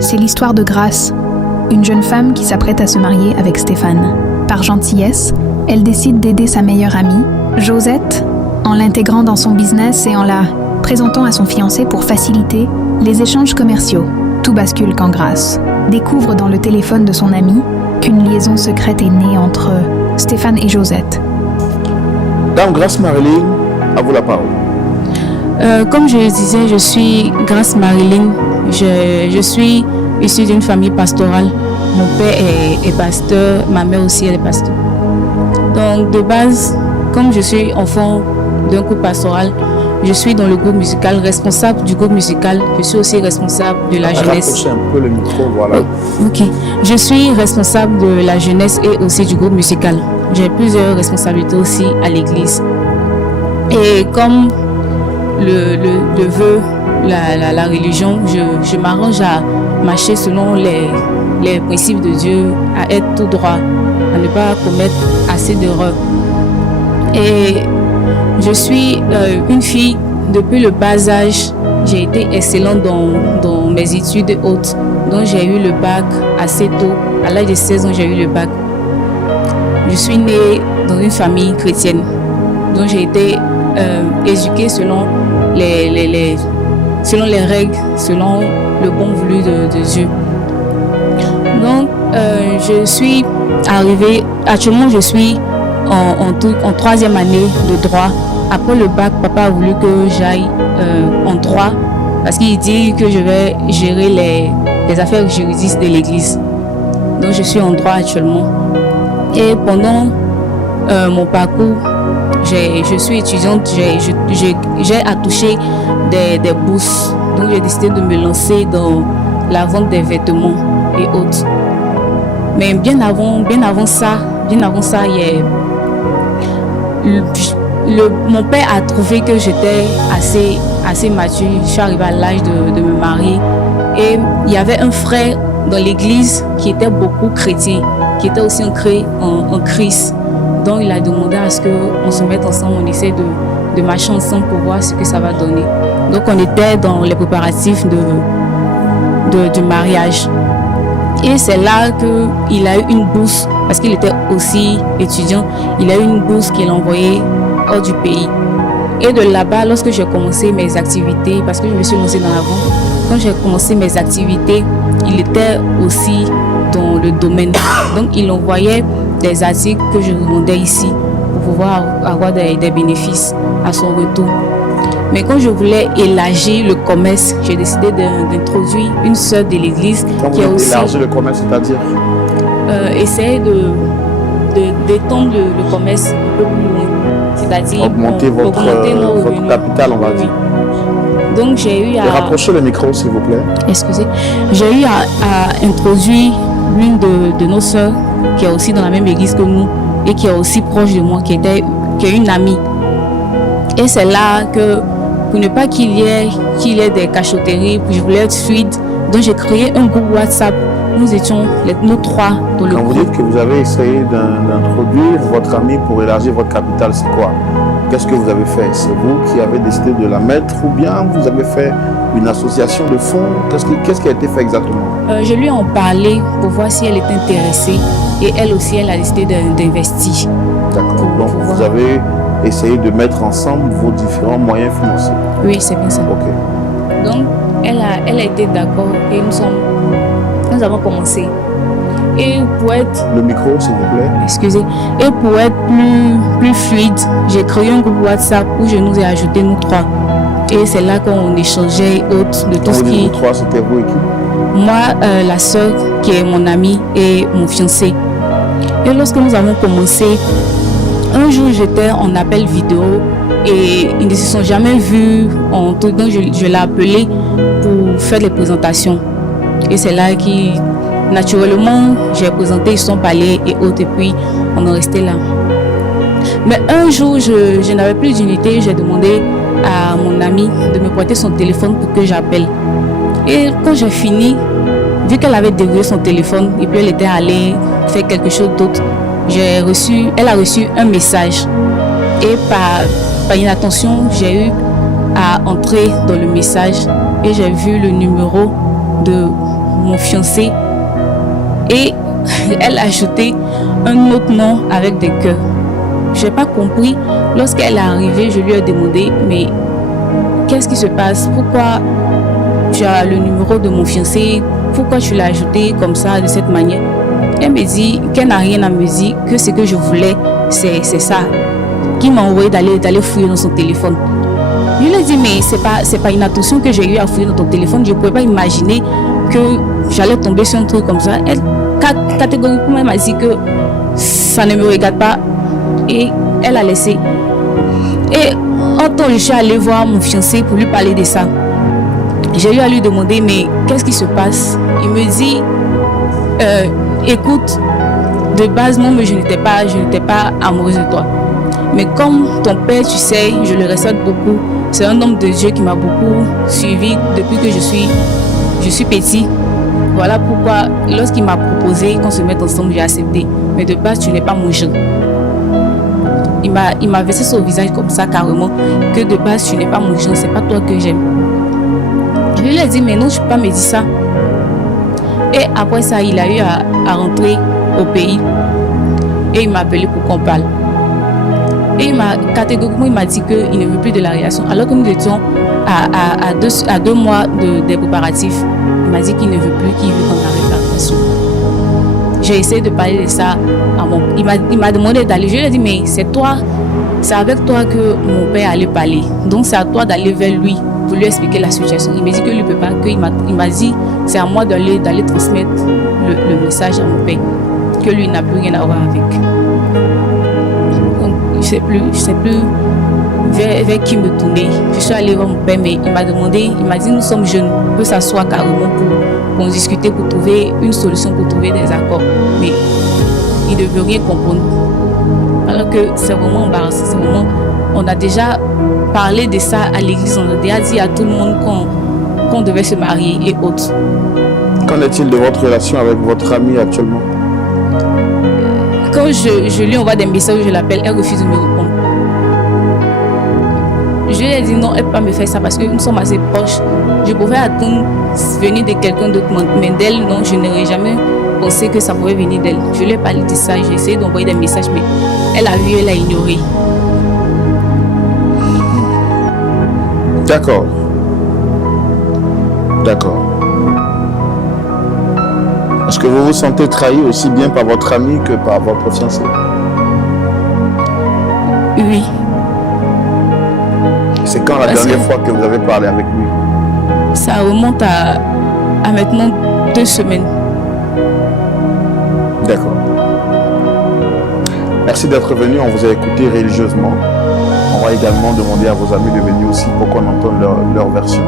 C'est l'histoire de Grace, une jeune femme qui s'apprête à se marier avec Stéphane. Par gentillesse, elle décide d'aider sa meilleure amie, Josette, en l'intégrant dans son business et en la présentant à son fiancé pour faciliter les échanges commerciaux. Tout bascule quand Grace découvre dans le téléphone de son amie qu'une liaison secrète est née entre Stéphane et Josette. Dame Grace Marilyn, à vous la parole. Comme je le disais, je suis Grace Marilyn. Je suis issue d'une famille pastorale. Mon père est pasteur, ma mère aussi elle est pasteur. Donc de base, comme je suis enfant d'un couple pastoral, je suis dans le groupe musical, responsable du groupe musical. Je suis aussi responsable de la jeunesse. Rapprochez un peu le micro, voilà. Ok. Je suis responsable de la jeunesse et aussi du groupe musical. J'ai plusieurs responsabilités aussi à l'église. Et comme le veut la religion, je m'arrange à marcher selon les principes de Dieu, à être tout droit, à ne pas commettre assez d'erreurs. Et je suis une fille, depuis le bas âge, j'ai été excellente dans mes études hautes. Donc j'ai eu le bac assez tôt, à l'âge de 16 ans j'ai eu le bac. Je suis née dans une famille chrétienne, donc j'ai été éduquée selon les règles, selon le bon voulu de Dieu. Donc je suis arrivée, actuellement je suis en troisième année de droit. Après le bac, papa a voulu que j'aille en droit parce qu'il dit que je vais gérer les affaires juridiques de l'église. Donc je suis en droit actuellement. Et pendant mon parcours, je suis étudiante, j'ai attouché des bourses. Donc j'ai décidé de me lancer dans la vente des vêtements et autres. Mais bien avant ça, mon père a trouvé que j'étais assez mature. Je suis arrivée à l'âge de me marier. Et il y avait un frère dans l'église qui était beaucoup chrétien, qui était aussi ancré en Christ. Donc il a demandé à ce qu'on se mette ensemble, on essaie de marcher ensemble pour voir ce que ça va donner. Donc on était dans les préparatifs du mariage. Et c'est là qu'il a eu une bourse, parce qu'il était aussi étudiant, il a eu une bourse qu'il a envoyée hors du pays. Et de là-bas, lorsque j'ai commencé mes activités, parce que je me suis lancée dans la vente, quand j'ai commencé mes activités, il était aussi dans le domaine. Donc il envoyait des articles que je vendais ici pour pouvoir avoir des bénéfices à son retour. Mais quand je voulais élargir le commerce, j'ai décidé d'introduire une sœur de l'église qui a aussi... Élargir le commerce, c'est-à-dire essayer d'étendre le commerce un peu plus loin. C'est-à-dire augmenter votre capital, on va dire. Donc j'ai eu à... Rapprochez le micro, s'il vous plaît. Excusez. J'ai eu à introduire l'une de nos sœurs qui est aussi dans la même église que nous et qui est aussi proche de moi, qui est une amie. Et c'est là que, pour ne pas qu'il y ait des cachotteries, je voulais être fluide, donc j'ai créé un groupe WhatsApp. Nous étions nous trois dans le groupe. Quand vous dites que vous avez essayé d'introduire votre ami pour élargir votre capital, c'est quoi? Qu'est-ce que vous avez fait? C'est vous qui avez décidé de la mettre ou bien vous avez fait une association de fonds? Qu'est-ce qui a été fait exactement? Je lui en parlais pour voir si elle était intéressée et elle aussi, elle a décidé d'investir. D'accord. Donc vous avez essayé de mettre ensemble vos différents moyens financiers? Oui, c'est bien ça. Ok. Donc elle a été d'accord et nous avons commencé. Et pour être... Le micro, s'il vous plaît. Excusez. Et pour être plus fluide, j'ai créé un groupe WhatsApp où je nous ai ajouté nous trois. Et c'est là qu'on échangeait autres de tout ce qui... Vous trois, c'était vous et qui? Moi, la sœur qui est mon amie et mon fiancé. Et lorsque nous avons commencé, un jour j'étais en appel vidéo et ils ne se sont jamais vus en tout. Donc je l'ai appelé pour faire les présentations. Et c'est là naturellement, j'ai présenté, ils sont parlés et autres, et puis on est resté là. Mais un jour, je n'avais plus d'unité, j'ai demandé à mon ami de me prêter son téléphone pour que j'appelle. Et quand j'ai fini, vu qu'elle avait déverrouillé son téléphone et puis elle était allée faire quelque chose d'autre, elle a reçu un message. Et par inattention, j'ai eu à entrer dans le message et j'ai vu le numéro de mon fiancé et elle a ajouté un autre nom avec des cœurs. Je n'ai pas compris. Lorsqu'elle est arrivée, je lui ai demandé, mais qu'est-ce qui se passe? Pourquoi tu as le numéro de mon fiancé? Pourquoi tu l'as ajouté comme ça, de cette manière? Elle me dit qu'elle n'a rien à me dire, que ce que je voulais, c'est ça. Qui m'a envoyé d'aller fouiller dans son téléphone. Je lui ai dit, mais c'est pas une attention que j'ai eu à fouiller dans ton téléphone. Je ne pouvais pas imaginer que j'allais tomber sur un truc comme ça. Elle, catégoriquement, elle m'a dit que ça ne me regarde pas. Et elle a laissé. Et en temps, je suis allée voir mon fiancé pour lui parler de ça. J'ai eu à lui demander, mais qu'est-ce qui se passe? Il me dit, écoute, de base, non, mais je n'étais pas amoureuse de toi. Mais comme ton père, tu sais, je le respecte beaucoup. C'est un homme de Dieu qui m'a beaucoup suivi depuis que je suis petit. Voilà pourquoi, lorsqu'il m'a proposé qu'on se mette ensemble, j'ai accepté. Mais de base, tu n'es pas mon genre. Il m'a versé son visage comme ça, carrément, que de base, tu n'es pas mon genre, c'est pas toi que j'aime. Je lui ai dit, mais non, je ne peux pas me dire ça. Et après ça, il a eu à rentrer au pays. Et il m'a appelé pour qu'on parle. Et catégoriquement, il m'a dit qu'il ne veut plus de la relation. Alors que nous étions à 2 mois des préparatifs, il m'a dit qu'il ne veut plus, qu'il veut qu'on arrête la relation. J'ai essayé de parler de ça à il m'a demandé d'aller. Je lui ai dit, mais c'est avec toi que mon père allait parler. Donc c'est à toi d'aller vers lui pour lui expliquer la situation. Il m'a dit qu'il ne peut pas, il m'a dit, c'est à moi d'aller transmettre le message à mon père, que lui n'a plus rien à voir avec. Je sais plus vers qui me tourner. Je suis allée voir mon père, mais il m'a dit nous sommes jeunes, on peut s'asseoir carrément pour discuter, pour trouver une solution, pour trouver des accords. Mais il ne veut rien comprendre. Alors que c'est vraiment embarrassant. On a déjà parlé de ça à l'église, on a déjà dit à tout le monde qu'on devait se marier et autres. Qu'en est-il de votre relation avec votre amie actuellement? Quand je lui envoie des messages, je l'appelle, elle refuse de me répondre. Je lui ai dit non, elle ne peut pas me faire ça parce que nous sommes assez proches. Je pouvais attendre venir de quelqu'un d'autre, mais d'elle, non, je n'aurais jamais pensé que ça pouvait venir d'elle. Je lui ai parlé de ça, j'ai essayé d'envoyer des messages, mais elle a vu, elle a ignoré. D'accord. Est-ce que vous vous sentez trahi aussi bien par votre ami que par votre fiancé? Oui. C'est quand la dernière fois que vous avez parlé avec lui? Ça remonte à maintenant 2 semaines. D'accord. Merci d'être venu, on vous a écouté religieusement. On va également demander à vos amis de venir aussi pour qu'on entende leur version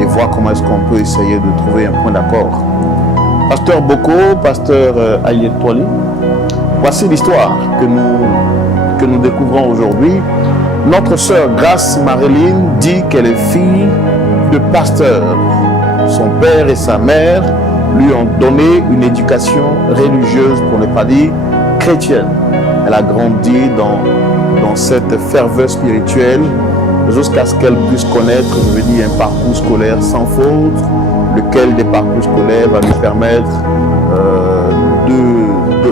et voir comment est-ce qu'on peut essayer de trouver un point d'accord. Pasteur Boko, pasteur Ayet Toali, voici l'histoire que nous découvrons aujourd'hui. Notre sœur Grace Marilyn dit qu'elle est fille de pasteur. Son père et sa mère lui ont donné une éducation religieuse, pour ne pas dire chrétienne. Elle a grandi dans cette ferveur spirituelle jusqu'à ce qu'elle puisse connaître, je veux dire, un parcours scolaire sans faute, lequel des parcours scolaires va lui permettre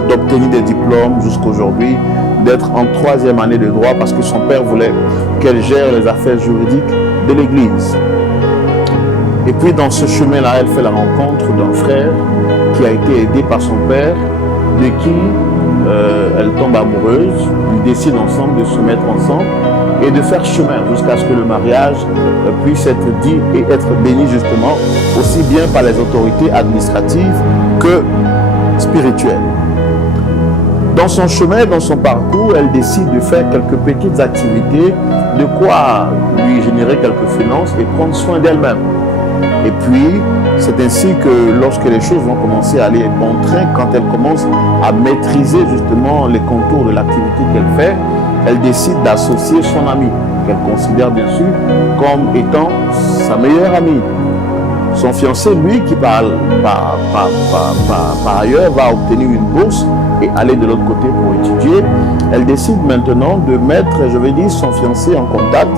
d'obtenir des diplômes jusqu'aujourd'hui, d'être en 3e année de droit parce que son père voulait qu'elle gère les affaires juridiques de l'église. Et puis dans ce chemin-là, elle fait la rencontre d'un frère qui a été aidé par son père, de qui elle tombe amoureuse. Ils décident ensemble de se mettre ensemble et de faire chemin jusqu'à ce que le mariage puisse être dit et être béni justement aussi bien par les autorités administratives que spirituelles. Dans son chemin, dans son parcours, elle décide de faire quelques petites activités, de quoi lui générer quelques finances et prendre soin d'elle-même. Et puis, c'est ainsi que lorsque les choses vont commencer à aller bon train, quand elle commence à maîtriser justement les contours de l'activité qu'elle fait, elle décide d'associer son ami, qu'elle considère bien sûr comme étant sa meilleure amie. Son fiancé, lui, qui par ailleurs va obtenir une bourse et aller de l'autre côté pour étudier, elle décide maintenant de mettre, je vais dire, son fiancé en contact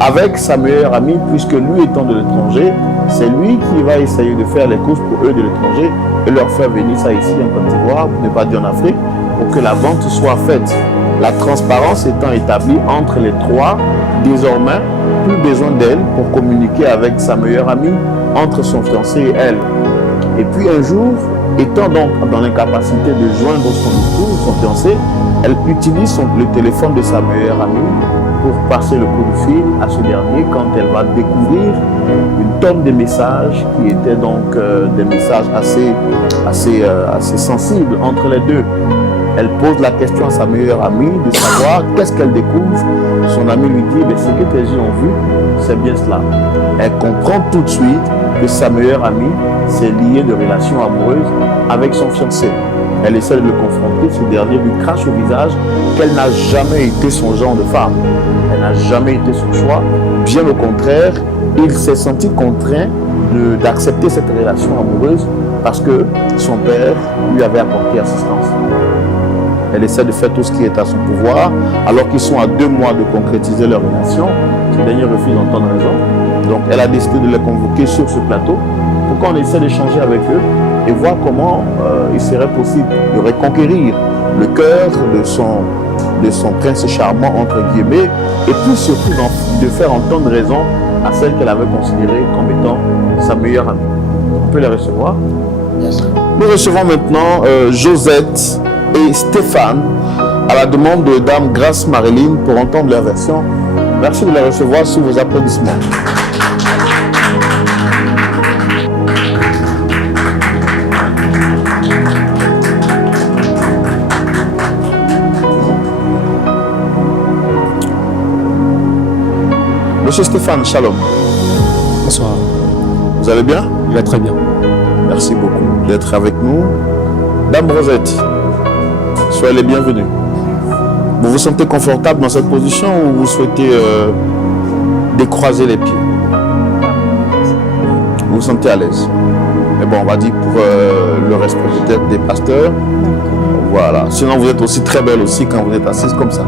avec sa meilleure amie, puisque lui étant de l'étranger, C'est lui qui va essayer de faire les courses pour eux de l'étranger et leur faire venir ça ici en Côte d'Ivoire, pour ne pas dire en Afrique, pour que la vente soit faite. La transparence étant établie entre les trois, désormais, plus besoin d'elle pour communiquer avec sa meilleure amie, entre son fiancé et elle. Et puis un jour, étant donc dans l'incapacité de joindre son époux, son fiancé, elle utilise le téléphone de sa meilleure amie pour passer le coup de fil à ce dernier quand elle va découvrir une tonne de messages qui étaient donc des messages assez sensibles entre les deux. Elle pose la question à sa meilleure amie de savoir qu'est-ce qu'elle découvre. Son amie lui dit, ce que tes yeux ont vu, c'est bien cela. Elle comprend tout de suite que sa meilleure amie s'est liée de relations amoureuses avec son fiancé. Elle essaie de le confronter, ce dernier lui crache au visage qu'elle n'a jamais été son genre de femme. Elle n'a jamais été son choix. Bien au contraire, il s'est senti contraint d'accepter cette relation amoureuse parce que son père lui avait apporté assistance. Elle essaie de faire tout ce qui est à son pouvoir, alors qu'ils sont à 2 mois de concrétiser leur relation. Ce dernier refuse d'entendre raison. Donc elle a décidé de les convoquer sur ce plateau pour qu'on essaie d'échanger avec eux et voir comment il serait possible de reconquérir le cœur de son prince charmant, entre guillemets, et puis surtout de faire entendre raison à celle qu'elle avait considérée comme étant sa meilleure amie. On peut les recevoir. Nous recevons maintenant Josette et Stéphane à la demande de Dame Grace Marilyn pour entendre leur version. Merci de les recevoir sous vos applaudissements. Monsieur Stéphane, shalom. Bonsoir. Vous allez bien? Je vais très bien. Merci beaucoup d'être avec nous. Dame Rosette, soyez les bienvenus. Vous vous sentez confortable dans cette position ou vous souhaitez décroiser les pieds? Vous vous sentez à l'aise? Mais bon, on va dire pour le respect peut-être des pasteurs. Voilà. Sinon, vous êtes aussi très belle aussi quand vous êtes assise comme ça.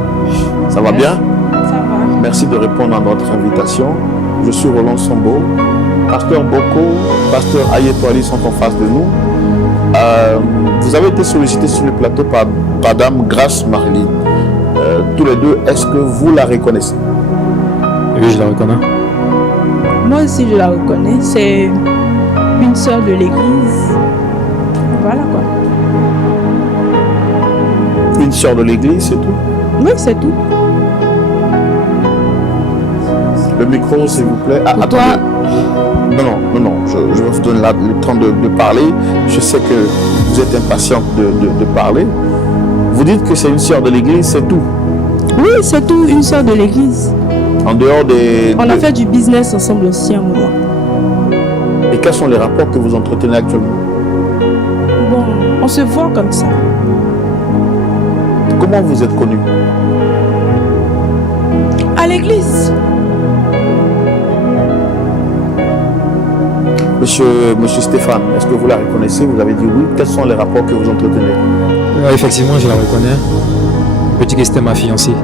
Ça va bien? Ça va. Merci de répondre à notre invitation. Je suis Roland Sambo. Pasteur Boko, pasteur Ayetouali sont en face de nous. Vous avez été sollicité sur le plateau par Madame Grace Marilyn. Tous les deux, est-ce que vous la reconnaissez? Oui, je la reconnais. Moi aussi, je la reconnais. C'est une sœur de l'église. Voilà quoi. Une sœur de l'église, c'est tout? Oui, c'est tout. Le micro, s'il vous plaît. Ah, attendez. Non. Je vais vous donner le temps de parler. Je sais que vous êtes impatiente de parler. Vous dites que c'est une sœur de l'église, c'est tout? Oui, c'est tout, une sœur de l'église. En dehors des... On a fait du business ensemble aussi un moment. Et quels sont les rapports que vous entretenez actuellement? Bon, on se voit comme ça. Comment vous êtes connus? À l'église. Monsieur Stéphane, est-ce que vous la reconnaissez? Vous avez dit oui. Quels sont les rapports que vous entretenez? Effectivement, je la reconnais. Je peux dire que c'était ma fiancée.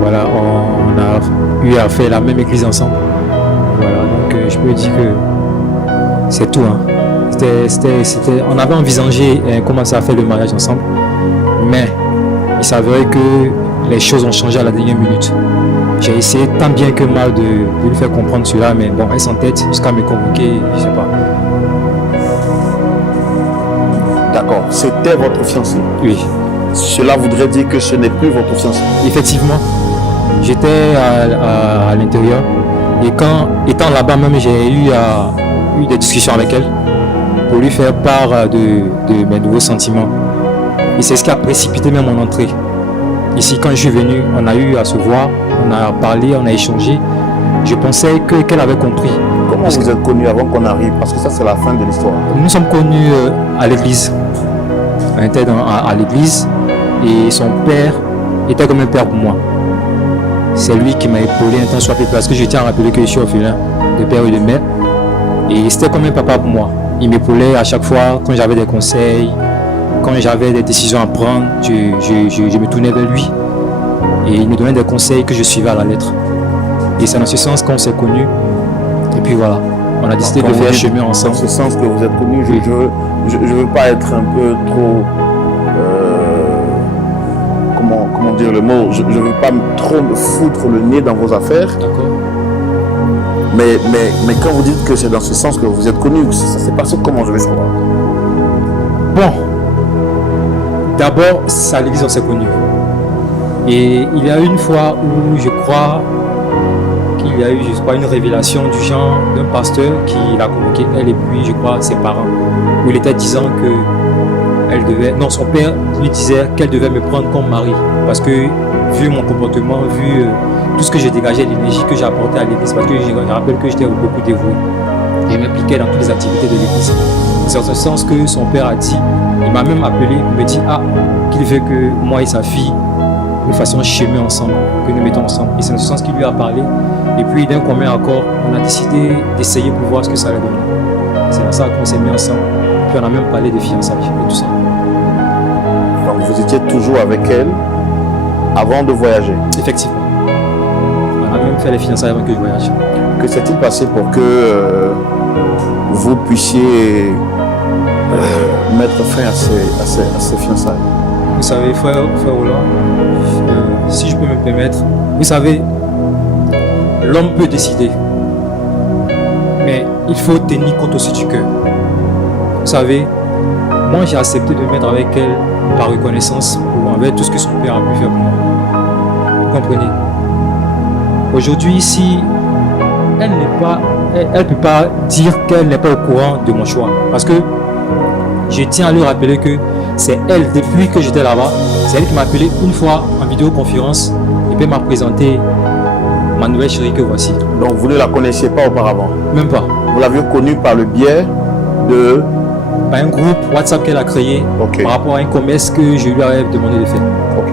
Voilà, on a eu à faire la même église ensemble. Voilà, donc je peux dire que c'est tout. Hein. On avait envisagé commencer à faire le mariage ensemble, mais il s'avérait que les choses ont changé à la dernière minute. J'ai essayé tant bien que mal de lui faire comprendre cela, mais bon, elle s'entête jusqu'à me convoquer, je sais pas. D'accord, c'était votre fiancé? Oui. Cela voudrait dire que ce n'est plus votre fiancé? Effectivement, j'étais à l'intérieur et quand, étant là-bas même, j'ai eu des discussions avec elle pour lui faire part de mes nouveaux sentiments. Et c'est ce qui a précipité même mon entrée. Ici, quand je suis venu, on a eu à se voir, on a parlé, on a échangé. Je pensais qu'elle avait compris. Comment vous êtes connus avant qu'on arrive? Parce que ça, c'est la fin de l'histoire. Nous sommes connus à l'église. On était à l'église et son père était comme un père pour moi. C'est lui qui m'a épaulé un temps soit peu parce que je tiens à rappeler que je suis orphelin de père et de mère. Et c'était comme un papa pour moi. Il m'épaulait à chaque fois quand j'avais des conseils. Quand j'avais des décisions à prendre, je me tournais vers lui et il me donnait des conseils que je suivais à la lettre. Et c'est dans ce sens qu'on s'est connus. Et puis voilà. On a décidé de faire chemin ensemble. Dans ce sens que vous êtes connus, je veux pas être un peu trop... comment dire le mot, je ne veux pas trop me foutre le nez dans vos affaires. D'accord. Mais quand vous dites que c'est dans ce sens que vous êtes connus, ça s'est passé comment, je vais savoir? Bon, d'abord, c'est à l'église on s'est connus. Et il y a une fois où je crois qu'il y a eu, une révélation du genre d'un pasteur qui l'a convoqué, elle et puis, je crois, ses parents, où il était disant que son père lui disait qu'elle devait me prendre comme mari, parce que vu mon comportement, vu tout ce que j'ai dégagé, l'énergie que j'ai apportée à l'église, parce que je rappelle que j'étais beaucoup dévoué et m'impliquais dans toutes les activités de l'église. C'est en ce sens que son père a dit, il m'a même appelé, il me dit qu'il veut que moi et sa fille nous fassions chemin ensemble, que nous mettons ensemble. Et c'est en ce sens qu'il lui a parlé. Et puis d'un commun accord, on a décidé d'essayer pour voir ce que ça allait donner. C'est à ça qu'on s'est mis ensemble. Puis on a même parlé de fiançailles et tout ça. Donc vous étiez toujours avec elle avant de voyager? Effectivement. On a même fait les fiançailles avant que je voyage. Que s'est-il passé pour que vous puissiez mettre fin à ces fiançailles? Vous savez, frère Ola, si je peux me permettre, vous savez, l'homme peut décider, mais il faut tenir compte aussi du cœur. Vous savez, moi j'ai accepté de me mettre avec elle par reconnaissance pour envers tout ce que son père a pu faire pour moi. Vous comprenez? Aujourd'hui, ici, elle ne peut pas dire qu'elle n'est pas au courant de mon choix. Parce que je tiens à lui rappeler que c'est elle, depuis que j'étais là-bas, c'est elle qui m'a appelé une fois en vidéoconférence et puis m'a présenté ma nouvelle chérie que voici. Donc vous ne la connaissiez pas auparavant? Même pas. Vous l'aviez connue par le biais de... Par un groupe WhatsApp qu'elle a créé par rapport à un commerce que je lui avais demandé de faire. Ok.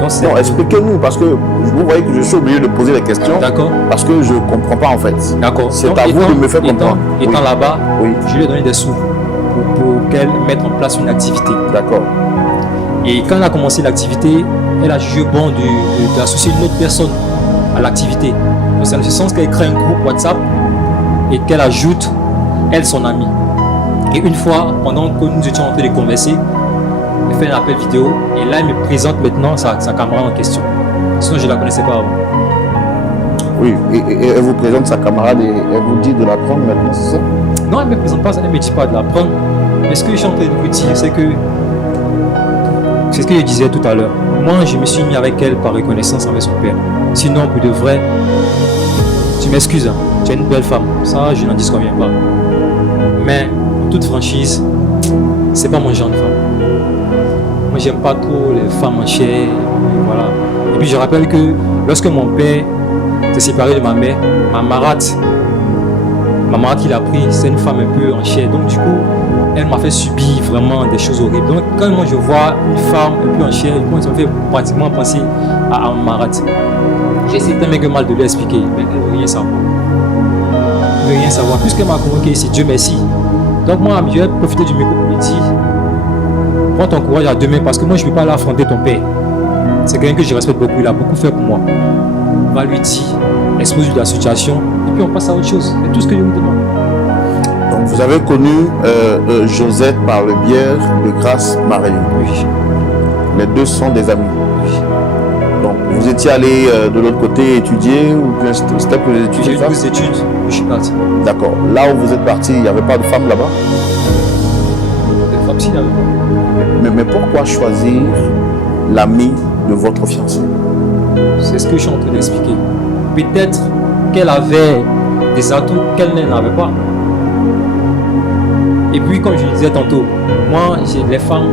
Donc, non, expliquez-nous, parce que vous voyez que je suis obligé de poser les questions. D'accord. Parce que je ne comprends pas en fait. D'accord. C'est à vous de me faire comprendre. Étant là-bas, oui, je lui ai donné des sous pour qu'elle mette en place une activité. D'accord. Et quand elle a commencé l'activité, elle a jugé bon d'associer une autre personne à l'activité. Donc c'est dans ce sens qu'elle crée un groupe WhatsApp et qu'elle ajoute, elle, son amie. Et une fois, pendant que nous étions en train de converser, elle fait un appel vidéo et là, elle me présente maintenant sa camarade en question. Sinon, je ne la connaissais pas avant. Oui, et elle vous présente sa camarade et elle vous dit de la prendre maintenant, c'est ça? Non, elle ne me présente pas, elle ne me dit pas de la prendre. Mais ce que je suis en train de vous dire, c'est que c'est ce que je disais tout à l'heure. Moi, je me suis mis avec elle par reconnaissance envers son père. Sinon, pour de vrai, tu m'excuses, hein, tu es une belle femme. Ça, je n'en dis combien pas. Mais, en toute franchise, c'est pas mon genre de femme. Moi, j'aime pas trop les femmes en chair. Voilà. Et puis, je rappelle que lorsque mon père s'est séparé de ma mère, ma marade qu'il a pris, c'est une femme un peu en chair. Donc, du coup, elle m'a fait subir vraiment des choses horribles. Donc, quand moi je vois une femme un peu en chair, ça me fait pratiquement penser à ma marade. J'ai essayé tant bien que mal de lui expliquer, mais elle ne veut rien savoir. Elle ne veut rien savoir. Puisqu'elle m'a convoqué ici, Dieu merci. Donc, moi, je vais profiter du micro pour lui dire, prends ton courage à demain parce que moi, je ne peux pas aller affronter ton père. C'est quelqu'un que je respecte beaucoup, il a beaucoup fait pour moi. On va lui dire, expose-lui la situation et puis on passe à autre chose. C'est tout ce que je vous demande. Donc vous avez connu Josette par le biais de Grâce Maréline. Oui. Les deux sont des amis. Oui. Donc vous étiez allé de l'autre côté étudier ou bien c'était pour les études? J'ai eu des études, je suis parti. D'accord. Là où vous êtes parti, il n'y avait pas de femme là-bas? Des femmes, s'il y avait pas. Mais pourquoi choisir l'ami de votre fiancé? C'est ce que je suis en train d'expliquer. Peut-être qu'elle avait des atouts qu'elle n'avait pas. Et puis, comme je le disais tantôt, moi, j'ai les femmes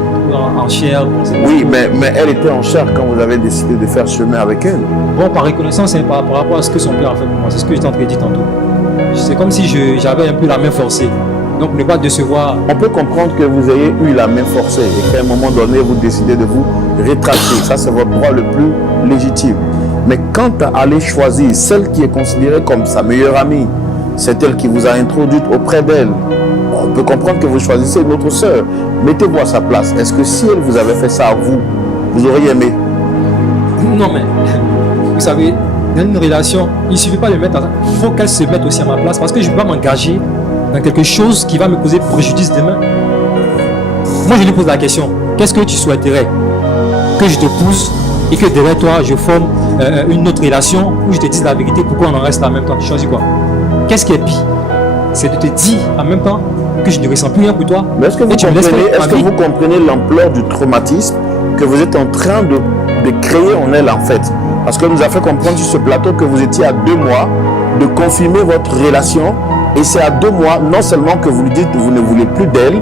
en chair. Oui, mais elle était en chair quand vous avez décidé de faire chemin avec elle. Bon, par reconnaissance, c'est par rapport à ce que son père a fait pour moi. C'est ce que j'étais en train de dire tantôt. C'est comme si j'avais un peu la main forcée. Donc, ne pas décevoir. On peut comprendre que vous ayez eu la main forcée et qu'à un moment donné, vous décidez de vous rétracter. Ça, c'est votre droit le plus légitime. Mais quant à aller choisir celle qui est considérée comme sa meilleure amie, c'est elle qui vous a introduite auprès d'elle. On peut comprendre que vous choisissez une autre sœur. Mettez-vous à sa place. Est-ce que si elle vous avait fait ça à vous, vous auriez aimé? Non, mais vous savez, dans une relation, il ne suffit pas de mettre à... Il faut qu'elle se mette aussi à ma place parce que je ne peux pas m'engager dans quelque chose qui va me causer préjudice demain. Moi, je lui pose la question. Qu'est-ce que tu souhaiterais que je te pousse et que derrière toi, je forme une autre relation où je te dise la vérité, pourquoi on en reste là en même temps? Tu choisis quoi? Qu'est-ce qui est pire? C'est de te dire en même temps que je ne ressens plus rien pour toi. Mais est-ce que vous comprenez l'ampleur du traumatisme que vous êtes en train de créer en elle en fait? Parce que nous a fait comprendre sur ce plateau que vous étiez à 2 mois de confirmer votre relation et c'est à 2 mois non seulement que vous lui dites que vous ne voulez plus d'elle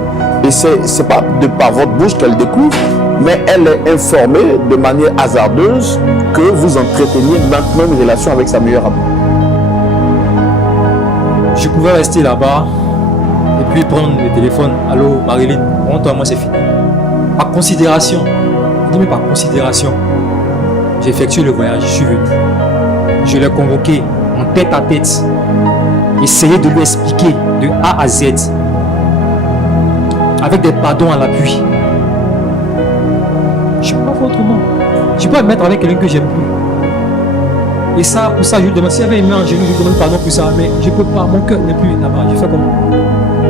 et c'est pas de par votre bouche qu'elle découvre, mais elle est informée de manière hasardeuse que vous entreteniez maintenant une relation avec sa meilleure amie. Je pouvais rester là-bas et puis prendre le téléphone. Allô Marilyn, toi moi c'est fini. Par considération, dis-moi par considération, j'ai effectué le voyage, je suis venu. Je l'ai convoqué en tête à tête, essayer de lui expliquer de A à Z, avec des pardons à l'appui. Je ne peux pas faire autrement. Je ne peux pas me mettre avec quelqu'un que j'aime plus. Et ça, pour ça, je lui demande, s'il y avait une main, je lui demande pardon pour ça, mais je ne peux pas, mon cœur n'est plus là-bas, je fais comment?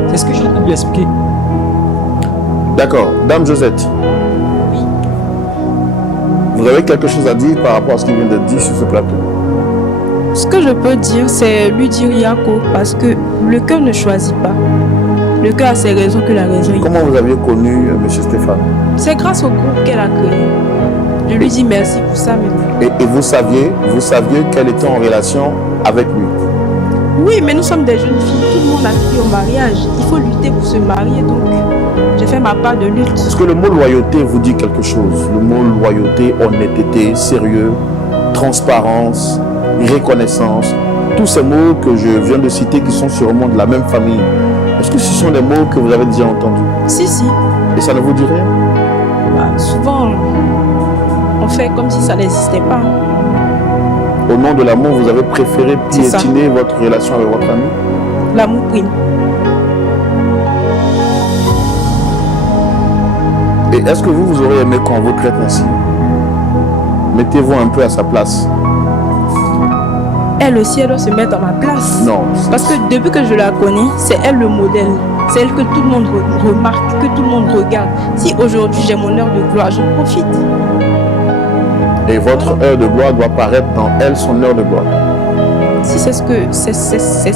C'est ce que je suis en train de lui expliquer. D'accord. Dame Josette. Oui. Vous avez quelque chose à dire par rapport à ce qui vient d'être dit sur ce plateau? Ce que je peux dire, c'est lui dire Yako, parce que le cœur ne choisit pas. Le cœur a ses raisons que la raison. Comment vous aviez connu M. Stéphane? C'est grâce au groupe qu'elle a créé. Je lui dis merci pour ça. Mais... Et vous saviez qu'elle était en relation avec lui? Oui, mais nous sommes des jeunes filles. Tout le monde a pris au mariage. Il faut lutter pour se marier, donc j'ai fait ma part de lutte. Est-ce que le mot loyauté vous dit quelque chose? Le mot loyauté, honnêteté, sérieux, transparence, reconnaissance, tous ces mots que je viens de citer qui sont sûrement de la même famille. Est-ce que ce sont des mots que vous avez déjà entendus? Si. Et ça ne vous dit rien? Souvent, on fait comme si ça n'existait pas. Au nom de l'amour, vous avez préféré piétiner votre relation avec votre ami? L'amour prime. Et est-ce que vous aurez aimé qu'on vous traite ainsi? Mettez-vous un peu à sa place. Elle aussi, elle doit se mettre à ma place. Non. Parce que depuis que je la connais, c'est elle le modèle. C'est elle que tout le monde remarque, que tout le monde regarde. Si aujourd'hui j'ai mon heure de gloire, j'en profite. Et votre heure de gloire doit paraître dans elle, son heure de gloire. Si c'est ce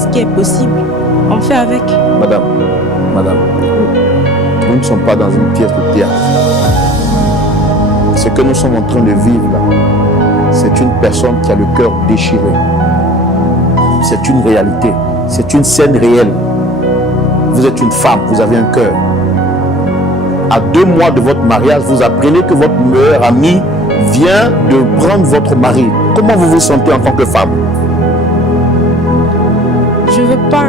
qui est possible, on fait avec. Madame, nous ne sommes pas dans une pièce de théâtre. Ce que nous sommes en train de vivre là, c'est une personne qui a le cœur déchiré. C'est une réalité, c'est une scène réelle. Vous êtes une femme, vous avez un cœur. À 2 mois de votre mariage, vous apprenez que votre meilleure amie vient de prendre votre mari. Comment vous vous sentez en tant que femme? Je ne veux pas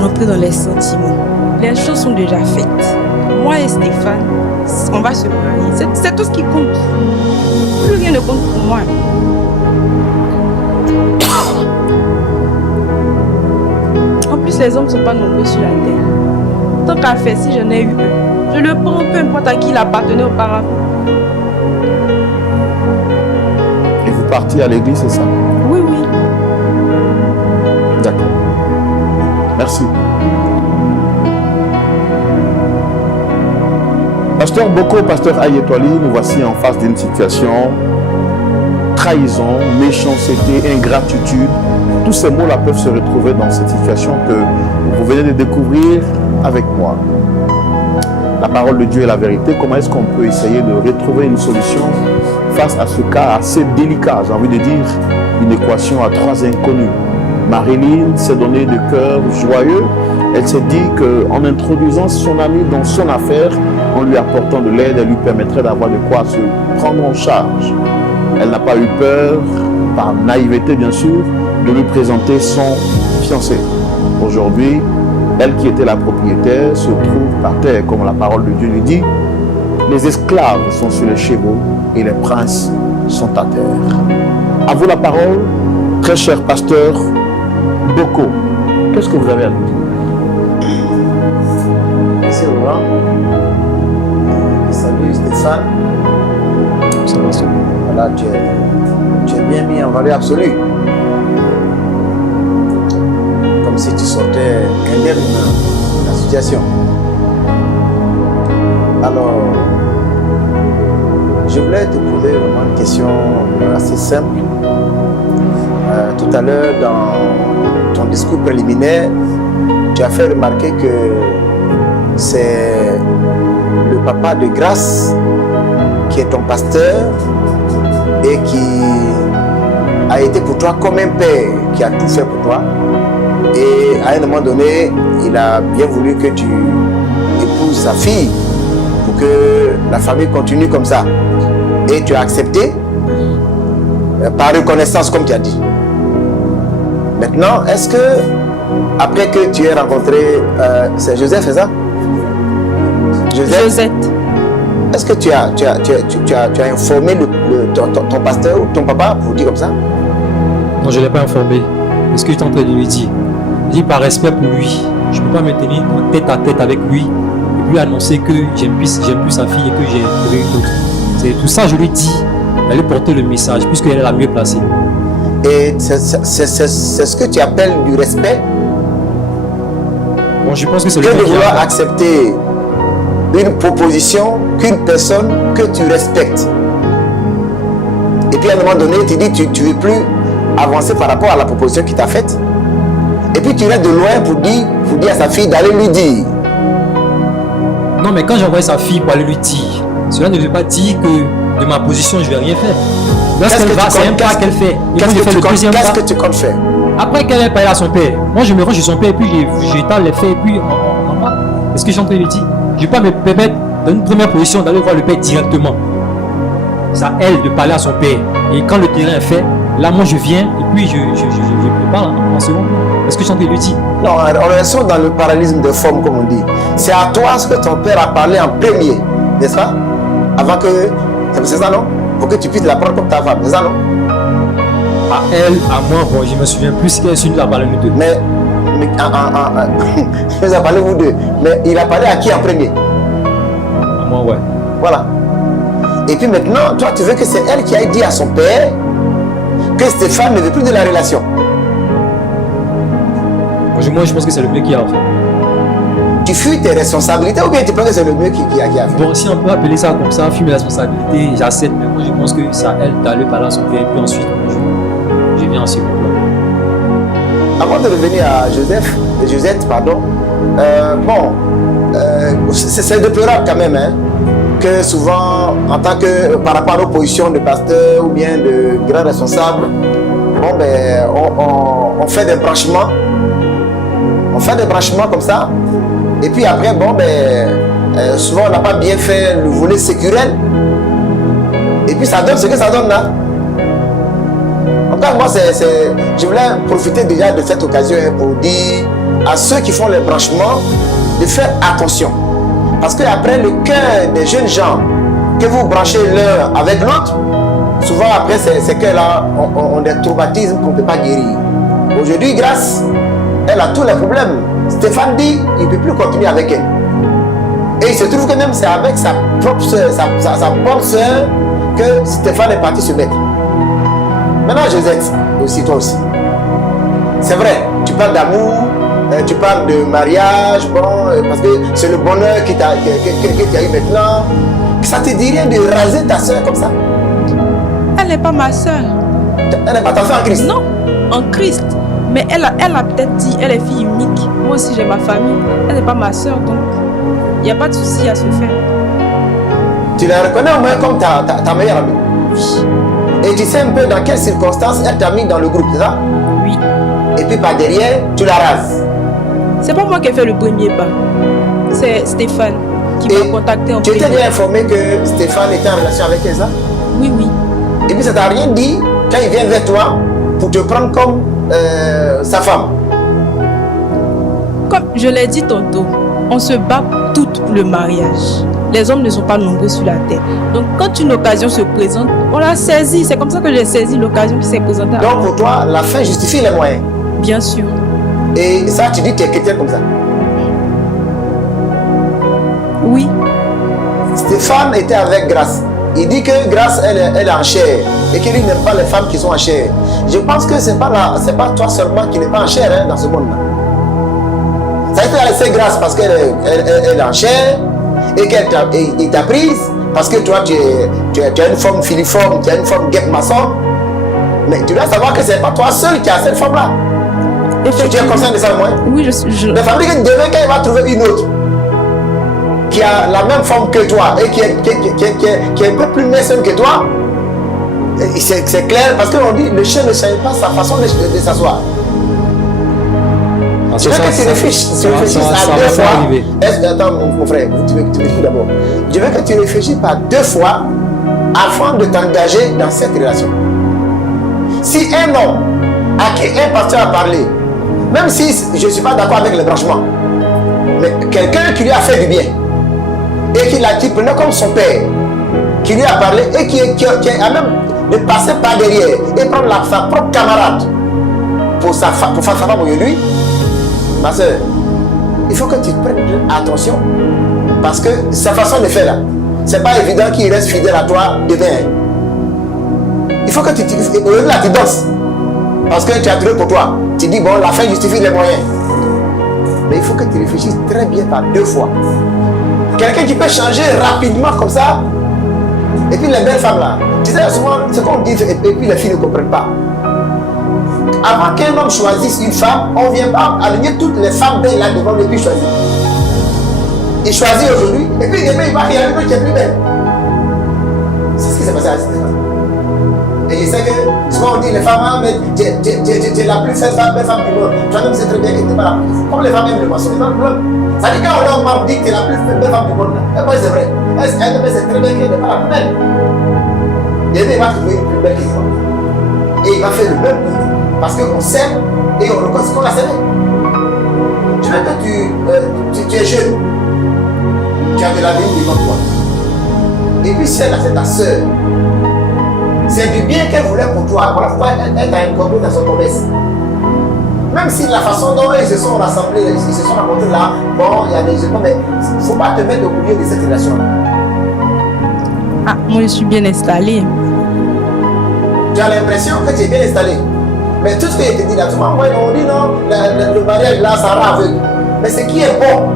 rentrer dans les sentiments. Les choses sont déjà faites. Moi et Stéphane, on va se marier. C'est tout ce qui compte. Plus rien ne compte pour moi. En plus, les hommes ne sont pas nombreux sur la terre. Tant qu'à faire, si j'en ai eu un, je le prends, peu importe à qui il appartenait auparavant. Et vous partiez à l'église, c'est ça? Oui. D'accord. Merci. Pasteur Boko, pasteur Ayetoli, nous voici en face d'une situation trahison, méchanceté, ingratitude. Tous ces mots-là peuvent se retrouver dans cette situation que vous venez de découvrir avec moi. La parole de Dieu est la vérité. Comment est-ce qu'on peut essayer de retrouver une solution face à ce cas assez délicat? J'ai envie de dire une équation à 3 inconnus. Marilyn s'est donnée de cœur joyeux. Elle s'est dit qu'en introduisant son ami dans son affaire, en lui apportant de l'aide, elle lui permettrait d'avoir de quoi se prendre en charge. Elle n'a pas eu peur, par naïveté bien sûr, de lui présenter son fiancé. Aujourd'hui, elle qui était la propriétaire se trouve par terre, comme la parole de Dieu lui dit. Les esclaves sont sur les chevaux et les princes sont à terre. À vous la parole, très cher pasteur Boko. Qu'est-ce que vous avez à nous dire? Merci Laurent. Salut Stéphane. Ça va, Voilà, tu es bien mis en valeur absolue. comme si tu sortais indemne de la situation. Alors, je voulais te poser vraiment une question assez simple. Tout à l'heure, dans ton discours préliminaire, tu as fait remarquer que c'est le papa de Grâce qui est ton pasteur et qui a été pour toi comme un père qui a tout fait pour toi. Et à un moment donné, il a bien voulu que tu épouses sa fille pour que la famille continue comme ça. Et tu as accepté par reconnaissance, comme tu as dit. Maintenant, est-ce que, après que tu aies rencontré, c'est Joseph, c'est ça? Josette. Est-ce que tu as informé ton pasteur ou ton papa pour dire comme ça? Non, je ne l'ai pas informé. Est-ce que je suis en train de lui dire? Je dis par respect pour lui. Je ne peux pas me tenir en tête à tête avec lui et lui annoncer que j'aime plus sa fille et que j'ai trouvé une autre. C'est tout ça, je lui dis. Elle porter le message puisqu'elle est la mieux placée. Et c'est ce que tu appelles du respect? Bon, je pense que c'est que le de fait vouloir accepter une proposition qu'une personne que tu respectes. Et puis à un moment donné, tu dis tu ne veux plus avancer par rapport à la proposition qu'il t'a faite. Et puis tu restes de loin pour dire à sa fille d'aller lui dire. Non, mais quand j'envoie sa fille pour aller lui dire, cela ne veut pas dire que de ma position, je ne vais rien faire. Lorsqu'elle va, c'est un pas qu'elle fait. Qu'est-ce que tu comptes faire? Après qu'elle ait parlé à son père, moi je me range chez son père et puis j'étale les faits et puis on en parle. Est-ce que je suis en train de lui dire? Je ne vais pas me permettre dans une première position d'aller voir le père directement. C'est à elle de parler à son père. Et quand le terrain est fait, là moi je viens et puis je prépare en second. Est-ce que je suis en train de lui dire? Non, on reste dans le parallélisme de forme comme on dit. C'est à toi ce que ton père a parlé en premier, n'est-ce pas? Avant que... C'est ça non? Pour que tu puisses la prendre comme ta femme, c'est ça non? À elle, à moi, bon, je me souviens plus ce qu'elle est une la parlé nous deux. Mais il a parlé vous deux. Mais il a parlé à qui en premier? À moi, ouais. Voilà. Et puis maintenant, toi, tu veux que c'est elle qui aille dire à son père que Stéphane ne veut plus de la relation. Moi, je pense que c'est le mieux qu'il y a à faire. Tu fuis tes responsabilités ou bien tu penses que c'est le mieux qu'il y a à faire? Bon, si on peut appeler ça comme ça, fuir mes responsabilités, j'accepte. Mais moi, je pense que c'est à elle d'aller parler à son père et puis ensuite, je viens en second plan. Avant de revenir à Josette, pardon, c'est déplorable quand même, hein, que souvent, en tant que, par rapport à nos positions de pasteur ou bien de grands responsables, bon, ben, on fait des branchements. On fait des branchements comme ça. Et puis après, bon, ben, souvent on n'a pas bien fait le volet sécurel. Et puis ça donne ce que ça donne là. En tout cas, moi, je voulais profiter déjà de cette occasion pour dire à ceux qui font les branchements de faire attention. Parce qu'après, le cœur des jeunes gens que vous branchez l'un avec l'autre, souvent après, ces cœurs-là ont des traumatismes qu'on ne peut pas guérir. Aujourd'hui, Grâce, elle a tous les problèmes. Stéphane dit qu'il ne peut plus continuer avec elle. Et il se trouve que même c'est avec sa propre soeur, sa bonne soeur, que Stéphane est parti se mettre. Maintenant, Josette, aussi, toi aussi. C'est vrai, tu parles d'amour, tu parles de mariage, bon, parce que c'est le bonheur que tu as eu maintenant. Ça te dit rien de raser ta soeur comme ça? Elle n'est pas ma soeur. Elle n'est pas ta soeur en Christ? Non, en Christ. Mais elle a peut-être dit, elle est fille unique. Moi aussi, j'ai ma famille. Elle n'est pas ma soeur, donc il n'y a pas de souci à se faire. Tu la reconnais au moins comme ta meilleure amie? Oui. Et tu sais un peu dans quelles circonstances elle t'a mis dans le groupe, c'est ça? Oui. Et puis par derrière, tu la rases. C'est pas moi qui ai fait le premier pas. C'est Stéphane qui m'a contacté en Tu premier. étais bien informé que Stéphane était en relation avec elle, ça? Oui, oui. Et puis ça t'a rien dit quand il vient vers toi pour te prendre comme sa femme? Comme je l'ai dit tantôt, on se bat toutes pour le mariage. Les hommes ne sont pas nombreux sur la terre. Donc quand une occasion se présente, on la saisit. C'est comme ça que j'ai saisi l'occasion qui s'est présentée. Donc pour toi, la fin justifie les moyens? Bien sûr. Et ça, tu dis que tu es chrétien comme ça? Oui. Stéphane était avec Grâce. Il dit que Grâce, elle est en chair et qu'il n'aime pas les femmes qui sont en chair. Je pense que c'est pas toi seulement qui n'est pas en chair, hein, dans ce monde-là. fait grâce parce qu'elle est en chair et qu'elle t'a prise parce que toi, tu as une forme filiforme, tu as une forme guêpe maçon. Mais tu dois savoir que ce n'est pas toi seul qui as cette forme-là. Tu es conscient de ça, moi? Oui, je... La famille, demain, quand il va trouver une autre qui a la même forme que toi et qui est un peu plus méchante que toi, c'est clair parce qu'on dit le chien ne change pas sa façon de s'asseoir. Je veux que tu réfléchisses à deux fois. Attends, mon frère, tu m'écoutes d'abord. Je veux que tu réfléchisses par deux fois avant de t'engager dans cette relation. Si un homme à qui un pasteur a parlé, même si je ne suis pas d'accord avec le branchement, mais quelqu'un qui lui a fait du bien et qui l'a dit prenez comme son père, qui lui a parlé et qui a même de passer par derrière et prendre sa propre camarade pour faire sa femme au lui, ma soeur, il faut que tu prennes attention parce que sa façon de faire là, c'est pas évident qu'il reste fidèle à toi demain. Il faut que là tu danses parce que tu as trouvé pour toi. Tu dis bon, la fin justifie les moyens. Mais il faut que tu réfléchisses très bien par deux fois. Quelqu'un qui peut changer rapidement comme ça. Et puis les belles femmes là, tu sais souvent ce qu'on dit et puis les filles ne comprennent pas. Avant qu'un homme choisisse une femme, on ne vient pas aligner toutes les femmes belles là devant lui et puis choisir. Il choisit aujourd'hui et puis demain il va y avoir une autre qui est plus belle. C'est ce qui s'est passé à Stéphane. Et je sais que souvent on dit les femmes, ah, mais tu es la plus belle femme du monde. Toi-même c'est très bien que tu n'es pas la plus. Comme les femmes aiment le poisson, c'est pas le problème. Ça dit quand on leur dit que tu es la plus belle femme du monde, et moi c'est vrai. Elle c'est très bien qu'elle n'est pas la plus belle. Demain il va trouver une plus belle que toi. Et il va faire le même coup. Parce qu'on s'aime et on reconnaît ce qu'on a s'aimé. Je veux que tu es jeune. Tu as de l'avenir devant toi. Et puis celle-là c'est ta soeur. C'est du bien qu'elle voulait pour toi. Voilà pourquoi elle t'a incorporé dans son commerce. Même si la façon dont ils se sont rassemblés, ils se sont rencontrés là, bon, il y a des gens, mais il ne faut pas te mettre au milieu de cette relation. Ah, moi je suis bien installée. Tu as l'impression que tu es bien installé. Mais tout ce que je te dis là, tout le monde, on dit non, le mariage là, ça rend aveugle. Mais ce qui est bon,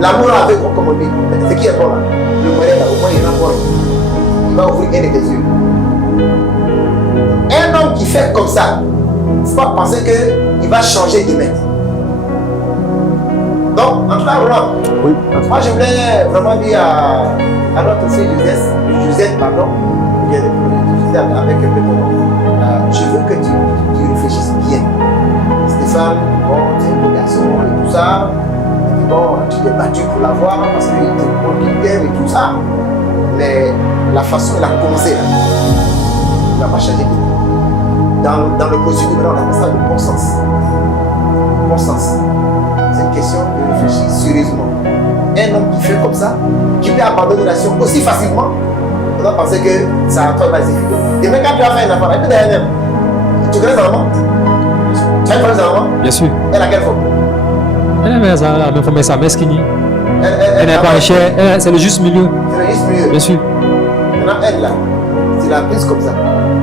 l'amour aveugle, comme on dit, ce qui est bon là, le mariage là, au moins il est bon. Il va ouvrir un de tes yeux. Un homme qui fait comme ça, il ne faut pas penser qu'il va changer demain. Donc, en tout cas, Roland, Oui. moi je voulais vraiment dire à notre fille Josette, pardon, avec un peu ton nom, je veux que tu réfléchisses bien. Stéphane, bon, tu es un garçon et tout ça, et puis bon, tu t'es battu pour l'avoir parce qu'il t'aime et tout ça. Mais la façon dont il a commencé là, il n'a pas changé. Dans le procédure, on appelle ça le bon sens. Bon sens. C'est une question de réfléchir sérieusement. Un homme qui fait comme ça, qui peut abandonner une relation aussi facilement, on va penser que ça va être efficace. Et même quand tu as fait un enfant, et puis derrière même, tu connais un enfant? Tu as un enfant? Bien sûr. Elle a quelle forme? Elle a la même forme, mais sa mère skinny. Elle n'est pas chère, c'est le juste milieu. C'est le juste milieu. Bien sûr. Maintenant, elle là, tu la prise comme ça.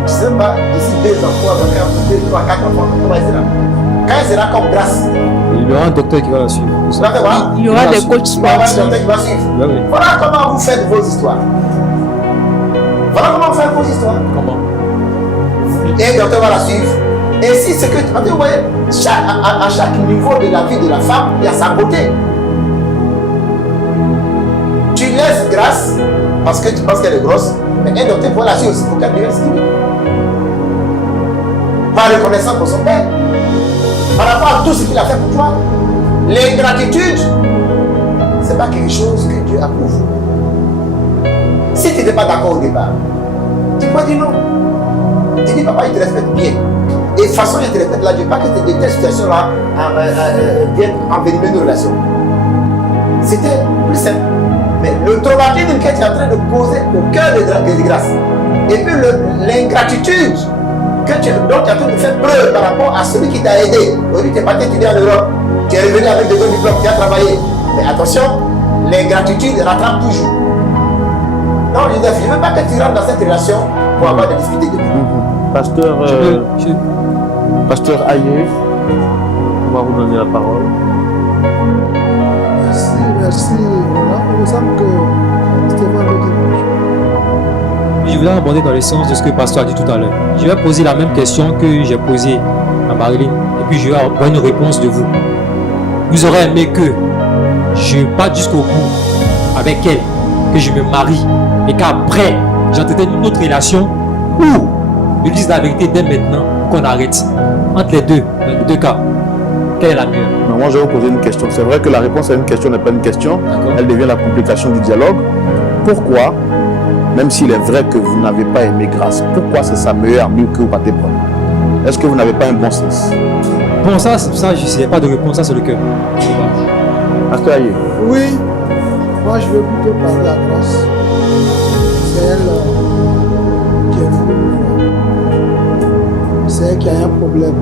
Tu ne sais pas, d'ici 2 ans, 3 ans, 4 ans, 4 enfants, comment elle sera? Quand elle sera comme grâce, Il y aura un docteur qui va la suivre. Il y aura des coachs sportifs. Voilà comment vous faites vos histoires. Voilà comment vous faites vos histoires. Comment? Et le docteur va la suivre. Et si c'est que, vous voyez, à chaque niveau de la vie de la femme, il y a sa beauté. Tu laisses grâce parce que tu penses qu'elle est grosse, mais un docteur pour la suivre aussi pour qu'elle devienne skinny. Par reconnaissance pour son père. Par rapport à tout ce qu'il a fait pour toi. L'ingratitude, ce n'est pas quelque chose que Dieu approuve. Si tu n'étais pas d'accord au départ, tu peux dire non. Tu dis papa, il te respecte bien. Et de toute façon, il te respecte là, je ne veux pas que de telles situations-là viennent envenimer nos relations. C'était plus simple. Mais le traumatisme que tu es en train de poser au cœur de grâce, et puis l'ingratitude dont tu es en train de faire preuve par rapport à celui qui t'a aidé. Aujourd'hui, tu es parti étudier en Europe, tu es revenu avec des bons diplômes, tu as travaillé. Mais attention, l'ingratitude rattrape toujours. Non, je ne veux pas que tu rentres dans cette relation pour avoir des difficultés de vie. Pasteur Aïe, On va vous donner la parole. Merci. Voilà, il me semble que Stéphane veut dire quelque chose. Je voudrais aborder dans le sens de ce que le pasteur a dit tout à l'heure. Je vais poser la même question que j'ai posée à Marilyn. Et puis je vais avoir une réponse de vous. Vous aurez aimé que je parte jusqu'au bout avec elle, que je me marie et qu'après j'entretienne une autre relation, ou je dise la vérité dès maintenant qu'on arrête. Entre les deux, dans les deux cas, quelle est la meilleure? Mais moi, je vais vous poser une question. C'est vrai que la réponse à une question n'est pas une question. D'accord. Elle devient la complication du dialogue. Pourquoi, même s'il est vrai que vous n'avez pas aimé grâce, pourquoi c'est sa meilleure amie que vous partez prendre? Est-ce que vous n'avez pas un bon sens? Bon, ça je n'ai pas de réponse, ça c'est le cœur. Pasteur Aye. Oui, moi je veux plutôt parler à grâce. C'est elle qui est venue me voir. C'est elle qui a un problème.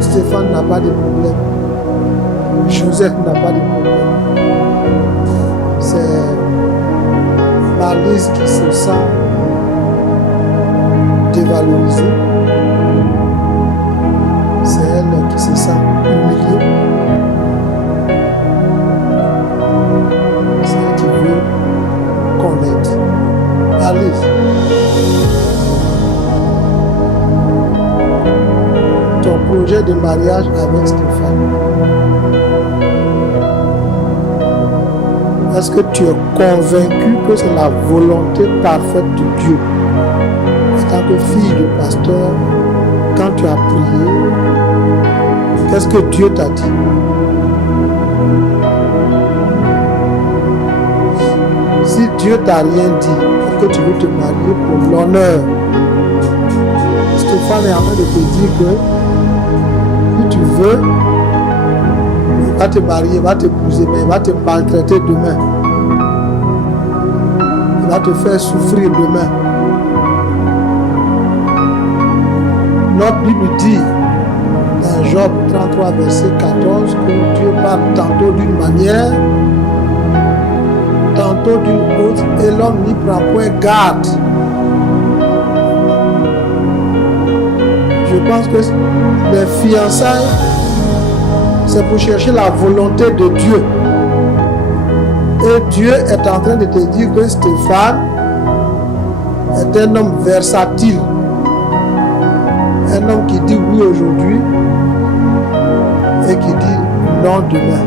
Stéphane n'a pas de problème. Joseph n'a pas de problème. C'est Marlise qui se sent dévalorisée. C'est elle qui se sent humiliée. C'est elle qui veut qu'on l'aide. Marlise, ton projet de mariage avec Stéphane, est-ce que tu es convaincu que c'est la volonté parfaite de Dieu? En tant que fille de pasteur, quand tu as prié, qu'est-ce que Dieu t'a dit? Si Dieu t'a rien dit, est-ce que tu veux te marier pour l'honneur? Stéphane est en train de te dire que si tu veux, il va te marier, il va t'épouser, mais il va te maltraiter demain. Il va te faire souffrir demain. Notre Bible dit dans Job 33, verset 14, que Dieu parle tantôt d'une manière, tantôt d'une autre, et l'homme n'y prend point garde. Je pense que les fiançailles, c'est pour chercher la volonté de Dieu. Et Dieu est en train de te dire que Stéphane est un homme versatile. Un homme qui dit oui aujourd'hui et qui dit non demain.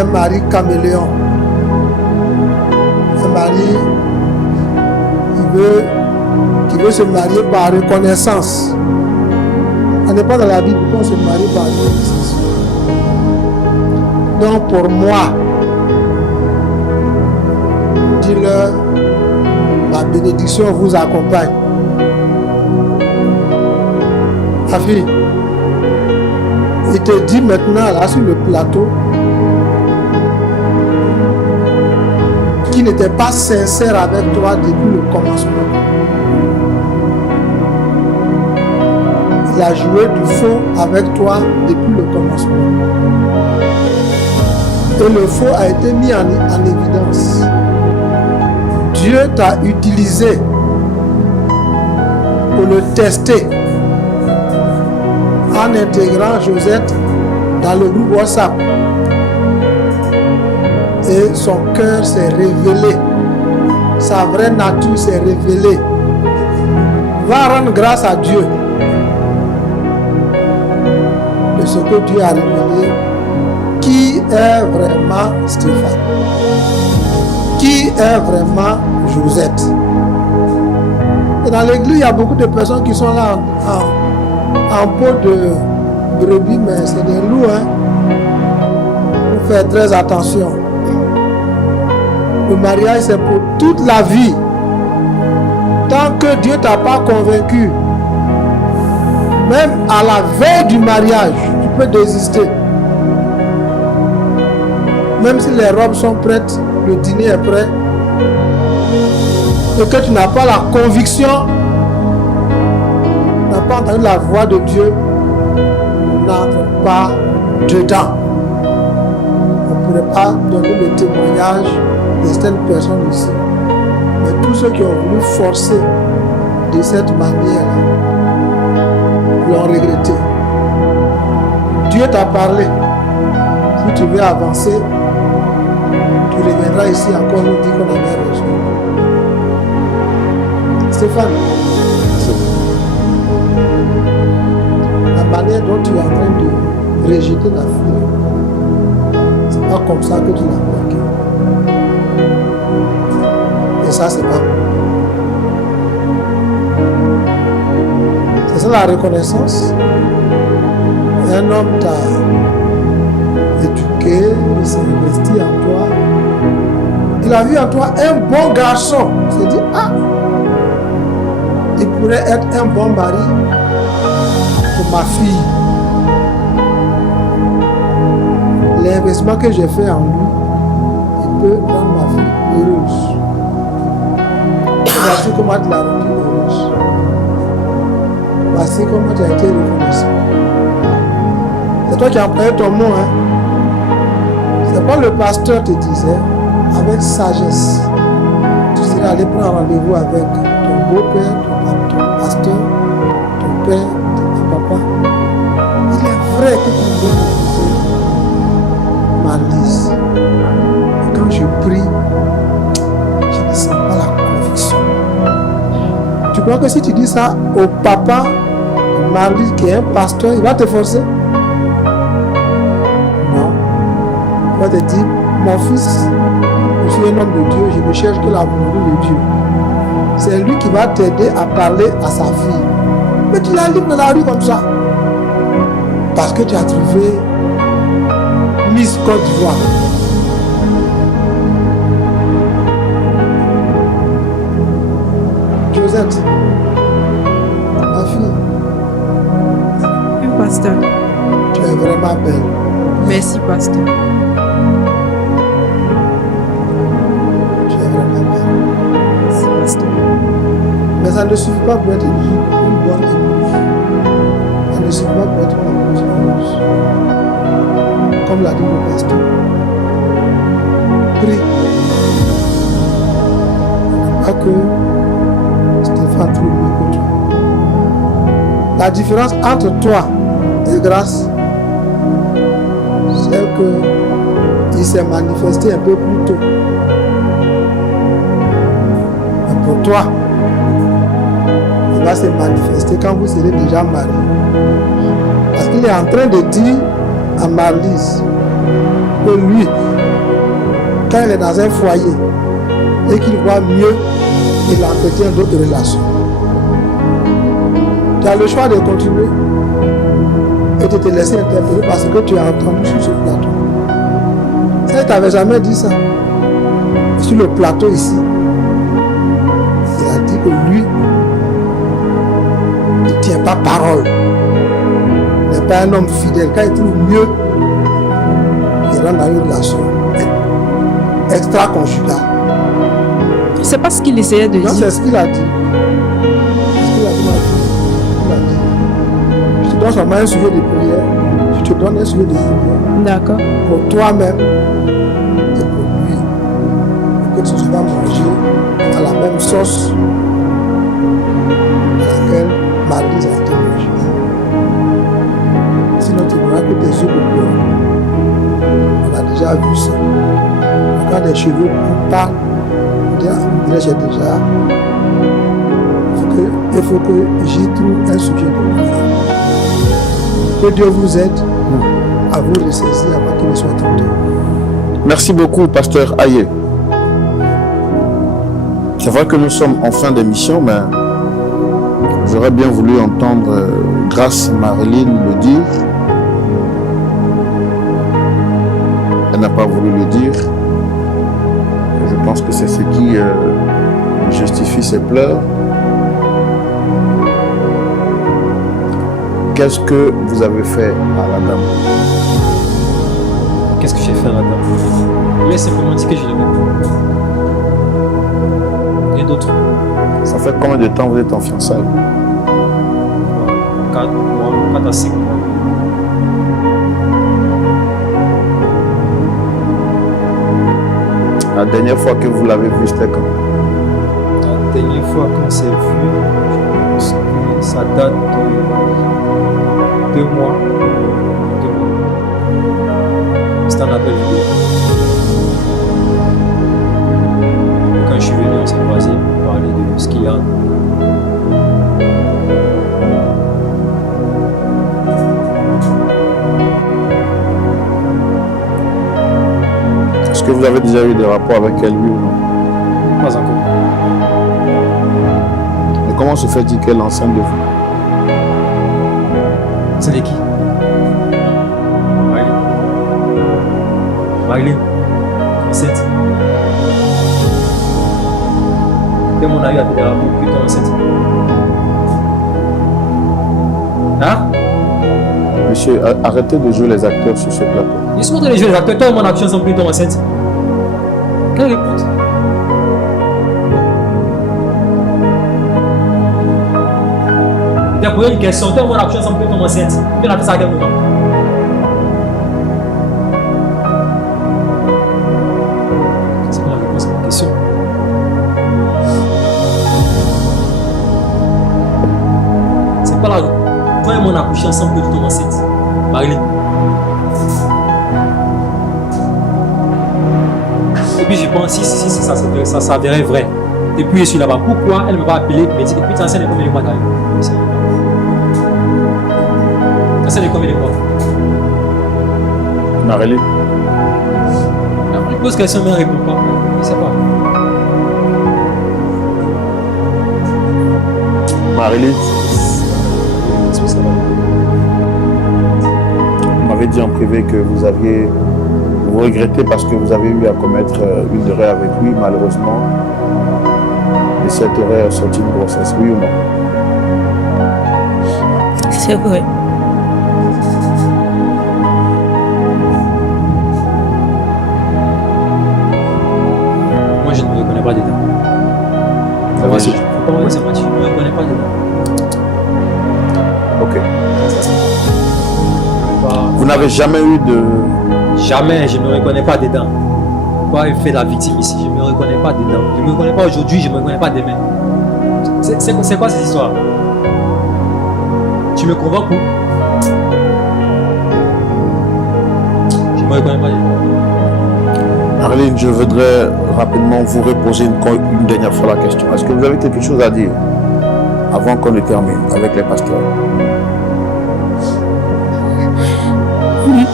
Un mari caméléon. Un mari qui veut se marier par reconnaissance. On n'est pas dans la Bible qu'on se marie par reconnaissance. Donc pour moi, dis-leur, ma bénédiction vous accompagne. Ma fille, il te dit maintenant là sur le plateau qu'il n'était pas sincère avec toi depuis le commencement. Il a joué du faux avec toi depuis le commencement. Et le faux a été mis en évidence. Dieu t'a utilisé pour le tester en intégrant Josette dans le groupe WhatsApp. Et son cœur s'est révélé. Sa vraie nature s'est révélée. Va rendre grâce à Dieu de ce que Dieu a révélé. Qui est vraiment Stéphane? Qui est vraiment Josette? Et dans l'église, il y a beaucoup de personnes qui sont là en peau de brebis, mais c'est des loups. Il faut faire très attention. Le mariage, c'est pour toute la vie. Tant que Dieu ne t'a pas convaincu, même à la veille du mariage, tu peux désister. Même si les robes sont prêtes, le dîner est prêt, et que tu n'as pas la conviction, tu n'as pas entendu la voix de Dieu, n'entre pas dedans. On ne pourrait pas donner le témoignage de certaines personnes ici. Mais tous ceux qui ont voulu forcer de cette manière-là, l'ont regretté. Dieu t'a parlé. Si tu veux avancer, tu reviendras ici encore nous dire qu'on avait raison. Stéphane, la manière dont tu es en train de rejeter la fille, c'est pas comme ça que tu l'as marqué. Et ça, c'est pas bon. C'est ça la reconnaissance. Un homme t'a éduqué, il s'est investi en toi. Il a vu en toi un bon garçon. Il s'est dit, ah, il pourrait être un bon mari pour ma fille. L'investissement que j'ai fait en lui, il peut rendre ma fille heureuse. Voici comment tu l'as rendue heureuse. Voici comment tu as été reconnaissant. C'est toi qui as employé ton mot, hein. C'est pas le pasteur te disait, avec sagesse, tu serais allé prendre rendez-vous avec ton beau-père, ton pasteur, ton père, ton papa. Il est vrai que tu dois épouser Marlise. Et quand je prie, je ne sens pas la conviction. Tu crois que si tu dis ça au papa de Marlise qui est un pasteur, il va te forcer? Il va te dire, mon fils, je suis un homme de Dieu, je ne cherche que la volonté de Dieu. C'est lui qui va t'aider à parler à sa fille. Mais tu la livres dans la rue comme ça. Parce que tu as trouvé Miss Côte d'Ivoire. Josette, ma fille. Oui, pasteur. Tu es vraiment belle. Merci, pasteur. Mais ça ne suffit pas pour être une bonne épouse. Ça ne suffit pas pour être une épouse heureuse. Comme l'a dit le pasteur. Prie. Pas que Stéphane trouve mieux que toi. La différence entre toi et Grâce, c'est qu'il s'est manifesté un peu plus tôt. Mais pour toi, il va se manifester quand vous serez déjà mariés. Parce qu'il est en train de dire à Marlise que lui, quand il est dans un foyer et qu'il voit mieux, il entretient d'autres relations. Tu as le choix de continuer et de te laisser interpeller parce que tu as entendu sur ce plateau. Ça, il ne t'avait jamais dit ça. Sur le plateau ici, il a dit que lui, il ne tient pas parole. Il n'est pas un homme fidèle. Quand il trouve mieux, il rentre dans une relation extra-conjugale. C'est pas ce qu'il essayait de Non, dire. c'est ce qu'il a dit. C'est ce qu'il a dit, ma fille. Il a dit. Je te donne seulement un sujet de prière. Je te donne un sujet de prière. D'accord. Pour toi-même et pour lui. Pour que tu ne sois pas mangé à la même sauce à laquelle Marlise a été mangée. Sinon, tu verras que tes yeux de pleurs. On a déjà vu ça. Quand les cheveux parlent, j'ai déjà. Il faut que j'y trouve un sujet de prière. Que Dieu vous aide à vous ressaisir avant qu'il ne soit trop tard. Merci beaucoup, pasteur Aye. C'est vrai que nous sommes en fin d'émission, mais j'aurais bien voulu entendre Grâce Marilyn le dire. Elle n'a pas voulu le dire. Je pense que c'est ce qui justifie ses pleurs. Qu'est-ce que vous avez fait à la dame? Qu'est-ce que j'ai fait à la dame? Je lui ai simplement dit que je l'aimais. Rien d'autre. Ça fait combien de temps vous êtes en fiançailles? 4 mois, 4 à 5 mois. La dernière fois que vous l'avez vu, c'était quand? La dernière fois qu'on s'est vu, je pense que ça date de 2 mois. C'était un appel vidéo. Quand je suis venu, on s'est croisés pour parler de ce qu'il y a. Est-ce que vous avez déjà eu des rapports avec elle, lui ou non? Pas encore. Et comment se fait-il qu'elle est enceinte de vous? C'est de qui? Marilyn. Enceinte. Et mon avis a fait des rapports plutôt enceinte. Hein? Monsieur, arrêtez de jouer les acteurs sur ce plateau. Ils sont en train de jouer les acteurs. Toi et mon action sont plutôt enceintes. Quelle réponse? Tu as posé une question. Toi et mon action sont plutôt enceintes. Tu as fait ça à quel moment? C'est pas la réponse à la question. C'est pas la réponse. Toi et mon accouché ensemble plutôt enceinte. Marilyn. Et puis je pense, si ça s'avérait vrai, depuis je suis là-bas, pourquoi elle ne m'a pas appelé, me dit depuis tu es enceinte de combien de mois d'ailleurs? Enceinte de combien de mois? Marilyn, Je pose question, mais elle ne répond pas. Je ne sais pas. Marilyn, vous m'avez dit en privé que vous regrettez parce que vous avez eu à commettre une erreur avec lui, malheureusement. Et cette erreur a sorti une grossesse, oui ou non? C'est vrai. Moi, je ne me reconnais pas dedans. Ça va, c'est- Je ne me reconnais pas dedans. Ok. Pas- Vous n'avez jamais eu de... Jamais, je ne me reconnais pas dedans. Pourquoi il fait la victime ici? Je ne me reconnais pas dedans. Je ne me reconnais pas aujourd'hui, je ne me reconnais pas demain. C'est quoi cette histoire? Tu me convoques où? Je ne me reconnais pas dedans. Marilyn, je voudrais rapidement vous reposer une dernière fois la question. Est-ce que vous avez quelque chose à dire avant qu'on ne termine avec les pasteurs? Oui.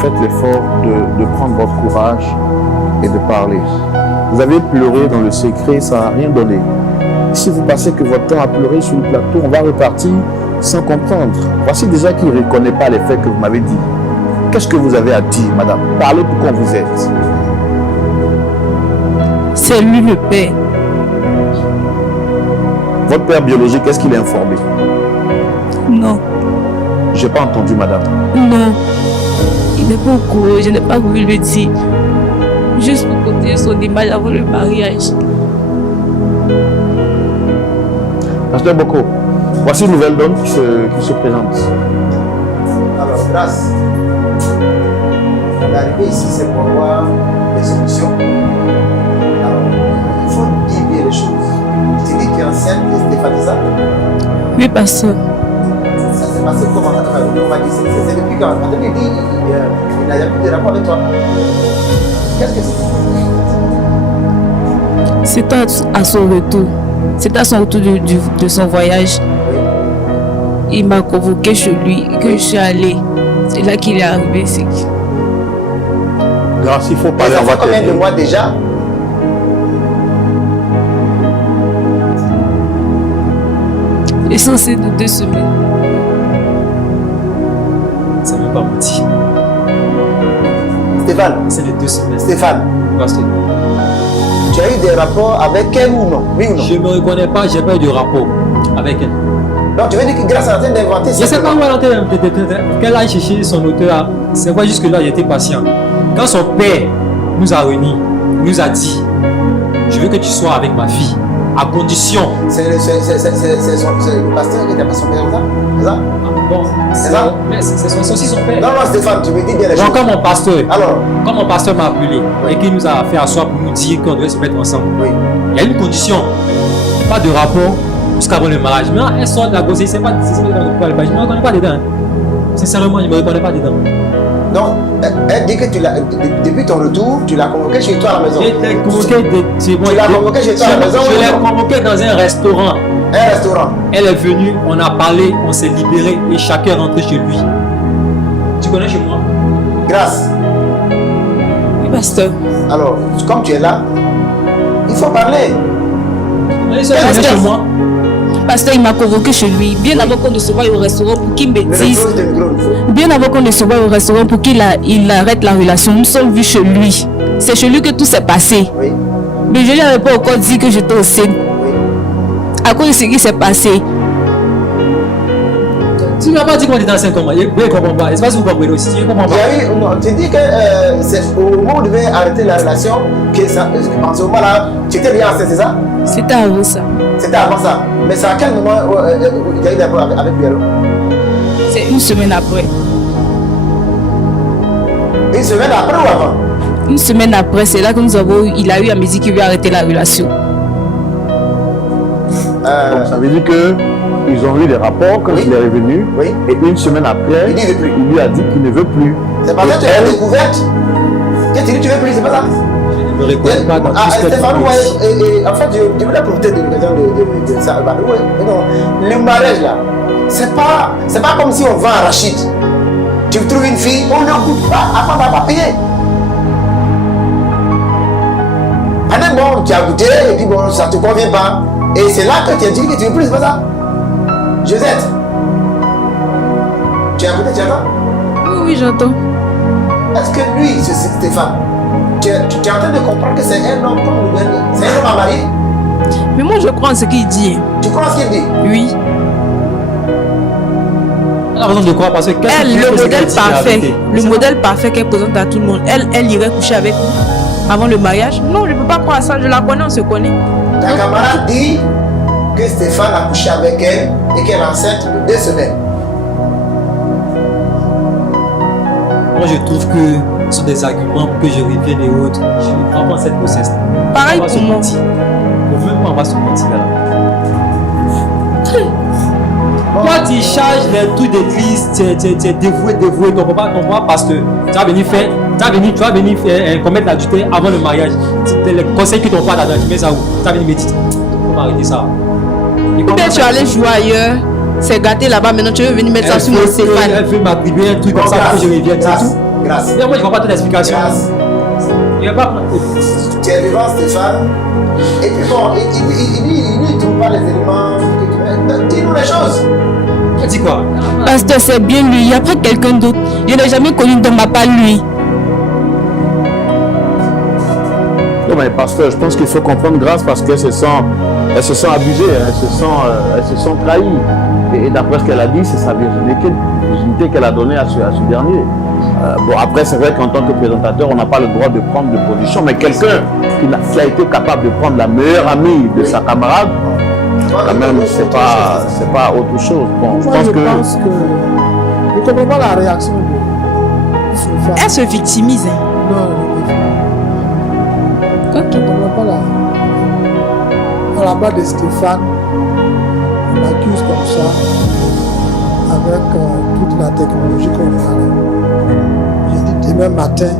Faites l'effort de prendre votre courage et de parler. Vous avez pleuré dans le secret, ça n'a rien donné. Si vous passez que votre temps à pleurer sur le plateau, on va repartir sans comprendre. Voici déjà qui ne reconnaît pas les faits que vous m'avez dit. Qu'est-ce que vous avez à dire, madame? Parlez pour qu'on vous aide. C'est lui le père. Votre père biologique, est-ce qu'il est informé? Non. Je n'ai pas entendu, madame. Non. Il n'est pas au courant. Je n'ai pas voulu le dire. Juste pour continuer son image avant le mariage. Pasteur Boko, voici une nouvelle donne qui se présente. Alors, grâce. On est arrivé ici, c'est pour avoir des solutions. Alors, il faut dire bien les choses. Tu dis que tu es enceinte de Stéphane, ça? Oui, pasteur. Ça s'est passé comment? On va dire, c'est depuis quand? Quand il dit il n'a plus de rapport avec toi. Qu'est-ce que c'est? C'était à son retour. C'était à son retour de son voyage. Il m'a convoqué chez lui, que je suis allée. C'est là qu'il est arrivé. Grâce, il faut parler, Ça on va fait combien de terminer. mois déjà? Et ça, c'est de 2 semaines. Ça ne veut pas mentir. Stéphane, C'est les 2 semaines. Stéphane, Pasteur. tu as eu des rapports avec elle ou non? Oui ou non? Je ne me reconnais pas, je n'ai pas eu de rapport avec elle. Donc tu veux dire que grâce à en train d'inventer Je ne sais pas où qu'elle a cherché son auteur. C'est vrai, jusque-là, j'étais patient. Quand son père nous a réunis, nous a dit, je veux que tu sois avec ma fille, à condition. C'est le pasteur qui t'a pas son père, c'est ça? Bon, C'est ça? mais c'est aussi son père. Non, non, Stéphane, tu me dis bien les Donc, choses. Alors, quand mon pasteur m'a appelé et qu'il nous a fait asseoir pour nous dire qu'on devait se mettre ensemble, oui. il y a une condition, pas de rapport jusqu'avant le mariage. Mais elle sort de la grossesse, c'est pas je ne me reconnais pas dedans. Sincèrement, je ne me reconnais pas dedans. Donc, elle dit que depuis ton retour, tu l'as convoqué chez toi à la maison. Je l'ai convoqué Tu l'as convoqué chez toi à la maison. Je l'ai convoqué dans un restaurant. Un restaurant. Elle est venue, on a parlé, on s'est libéré et chacun est rentré chez lui. Tu connais chez moi? Grâce. Oui, pasteur. Alors, comme tu es là, il faut parler. Chez moi. Pasteur, il m'a convoqué chez lui, bien avant qu'on ne se voie au restaurant pour qu'il me dise. Bien avant qu'on ne se voie au restaurant pour qu'il arrête la relation. Nous sommes vus chez lui. C'est chez lui que tout s'est passé. Oui. Mais je ne lui avais pas encore dit que j'étais au sein. Oui. À cause de ce qui s'est passé. Tu ne m'as pas dit qu'on était dans 5 ans. Je ne comprends pas. Est-ce que vous comprenez aussi? Je ne comprends pas. Tu dis que c'est au moment où on devait arrêter la relation, que ça, en ce moment-là, tu étais bien enceinte, c'est ça? C'était avant ça. C'était avant ça. Mais c'est à quel moment il y a eu des problèmes avec Pierrot? C'est une semaine après. Une semaine après ou avant? Une semaine après, c'est là que il a eu à me dire qu'il veut arrêter la relation. Donc, ça veut dire qu'ils ont eu des rapports quand il est revenu. Oui. Et une semaine après, il lui a dit qu'il ne veut plus. C'est parce que tu as découverte que tu dis que tu ne veux plus, c'est pas ça? Je ne me reconnais pas dans tout ce que tu Stéphane, dis. en fait, je voulais profiter de l'occasion de ça. Mais non, le mariage là, c'est pas comme si on vend un rachid. Tu trouves une fille, on ne goûte pas, après on ne va pas payer. Bon, tu as goûté et puis bon, ça ne te convient pas. Et c'est là que tu as dit que tu veux plus, c'est pas ça? Josette, tu as goûté, tu attends? Oui, j'entends. Est-ce que lui, c'est Stéphane, tu es en train de comprendre que c'est un homme comme nous, c'est un homme à marier? Mais moi, je crois en ce qu'il dit. Tu crois ce qu'il dit? Oui. Elle a raison de croire parce que Elle, le modèle parfait, modèle parfait qu'elle présente à tout le monde, elle irait coucher avec nous avant le mariage? Non, je ne peux pas croire à ça. Je la connais, on se connaît. Ta camarade dit que Stéphane a couché avec elle et qu'elle est enceinte de 2 semaines. Moi, je trouve que ce sont des arguments pour que je revienne et autres. Je ne prends pas cette grossesse. Pareil pour moi. On veut pas, on va se mentir là. Toi, tu charges les trucs d'église, tu es dévoué, ton papa, parce que tu vas venir faire, commettre l'adultère avant le mariage. C'est les conseils que ton père t'a donné, tu mets ça où? Tu vas venir méditer. Comment arrêter ça? Ou bien tu es allé jouer ailleurs, c'est gâté là-bas, maintenant tu veux venir mettre ça sur mon Stéphane. Elle veut m'attribuer un truc comme ça pour que je revienne, c'est tout. Grâce. Mais moi, je ne vois pas toute l'explication. Il ne va pas prendre. Tu es devant Stéphane, et puis bon, il ne trouve pas les éléments que tu mets. Dis-nous les choses. Tu dis quoi? Pasteur, c'est bien lui. Il n'y a pas quelqu'un d'autre. Je n'ai jamais connu de ma part lui. Non, mais pasteur, je pense qu'il faut comprendre Grâce parce qu'elle se sent abusée, elles se sont trahies. Et d'après ce qu'elle a dit, c'est sa virginité qu'elle a donnée à ce dernier. Bon, après, c'est vrai qu'en tant que présentateur, on n'a pas le droit de prendre de position, mais quelqu'un qui a été capable de prendre la meilleure amie de sa camarade, quand même, c'est pas autre chose. Bon, je pense que je ne comprends pas la réaction de Stéphane. Elle se victimise. Non, je ne comprends pas à la base de Stéphane, on l'accuse comme ça, avec toute la technologie qu'on a. J'ai dit demain matin,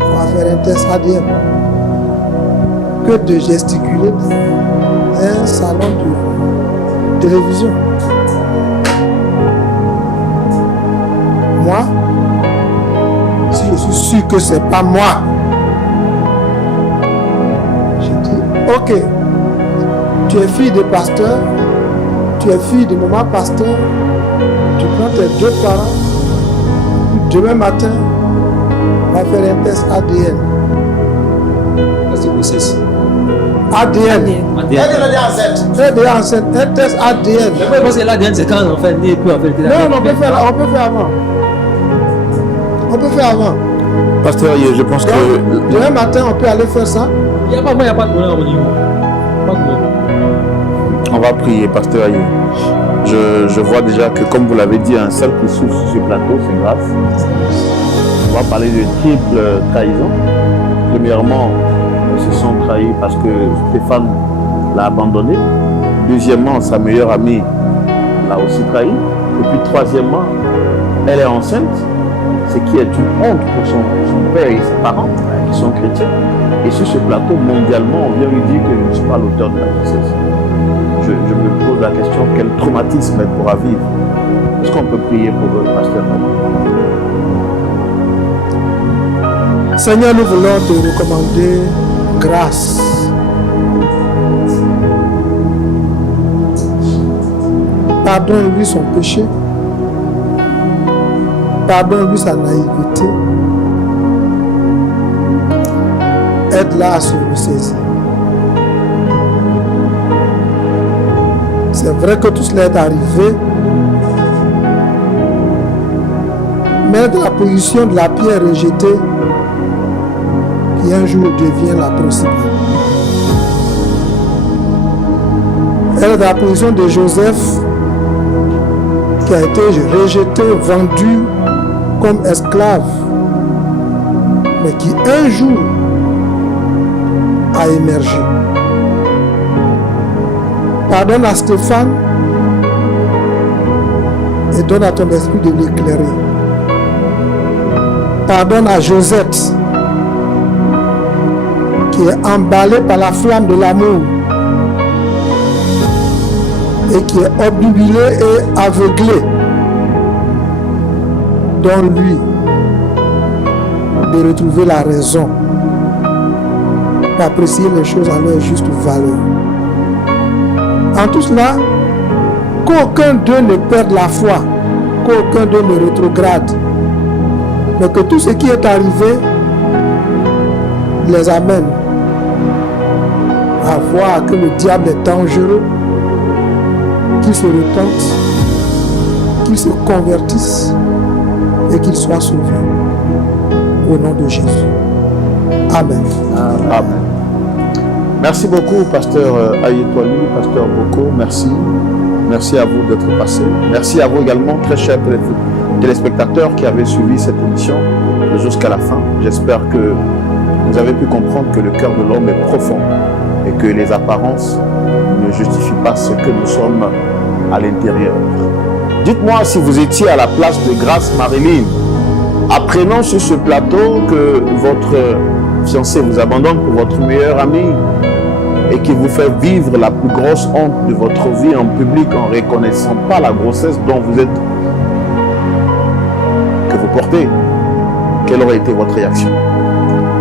on va faire un test ADN. Que de gesticuler dans un salon de télévision. Moi, si je suis sûr que c'est pas moi, je dis ok, tu es fille de pasteur, tu es fille de maman pasteur, tu prends tes 2 parents, demain matin, on va faire un test ADN. C'est grossesse. ADN. Elle est enceinte. Elle est déjà enceinte. Un test ADN. Mais moi, je pense que l'ADN, c'est quand on fait né, puis on fait le Non, on peut faire avant. On peut faire avant. pasteur, je pense que Demain matin, on peut aller faire ça. Il n'y a pas de problème à mon niveau. Pas de problème. on va prier, pasteur Aïe. Je vois déjà que, comme vous l'avez dit, un seul qui souffre sur ce plateau, c'est Grâce. On va parler de triple trahison. Premièrement, ils se sont trahis parce que Stéphane l'a abandonné. Deuxièmement, sa meilleure amie l'a aussi trahi. Et puis troisièmement, elle est enceinte, ce qui est une honte pour son père et ses parents, qui sont chrétiens. Et sur ce plateau, mondialement, on vient lui dire que je ne suis pas l'auteur de la grossesse. Je me pose la question, quel traumatisme elle pourra vivre? Est-ce qu'on peut prier pour le pasteur? Seigneur, nous voulons te recommander grâce. Pardonne-lui son péché. Pardonne-lui sa naïveté. Aide-la à se ressaisir. C'est vrai que tout cela est arrivé, mais de la position de la pierre rejetée, qui un jour devient la principale. Elle est dans la position de Joseph, qui a été rejeté, vendu comme esclave, mais qui un jour a émergé. Pardonne à Stéphane et donne à ton esprit de l'éclairer. Pardonne à Josette, qui est emballée par la flamme de l'amour et qui est obnubilée et aveuglée. Donne-lui de retrouver la raison, d'apprécier les choses à leur juste valeur. En tout cela, qu'aucun d'eux ne perde la foi, qu'aucun d'eux ne rétrograde, mais que tout ce qui est arrivé les amène à voir que le diable est dangereux, qu'il se repente, qu'il se convertisse et qu'il soit sauvé. Au nom de Jésus. Amen. Amen. Merci beaucoup, pasteur Ayetwali, pasteur Boko. Merci. Merci à vous d'être passé. Merci à vous également, très chers téléspectateurs qui avez suivi cette émission jusqu'à la fin. J'espère que vous avez pu comprendre que le cœur de l'homme est profond et que les apparences ne justifient pas ce que nous sommes à l'intérieur. Dites-moi si vous étiez à la place de Grace Marilyn, apprenant sur ce plateau que votre fiancé vous abandonne pour votre meilleur ami et qui vous fait vivre la plus grosse honte de votre vie en public en ne reconnaissant pas la grossesse dont vous êtes, que vous portez, quelle aurait été votre réaction?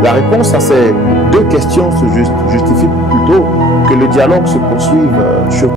La réponse à ces deux questions se justifie plutôt que le dialogue se poursuive sur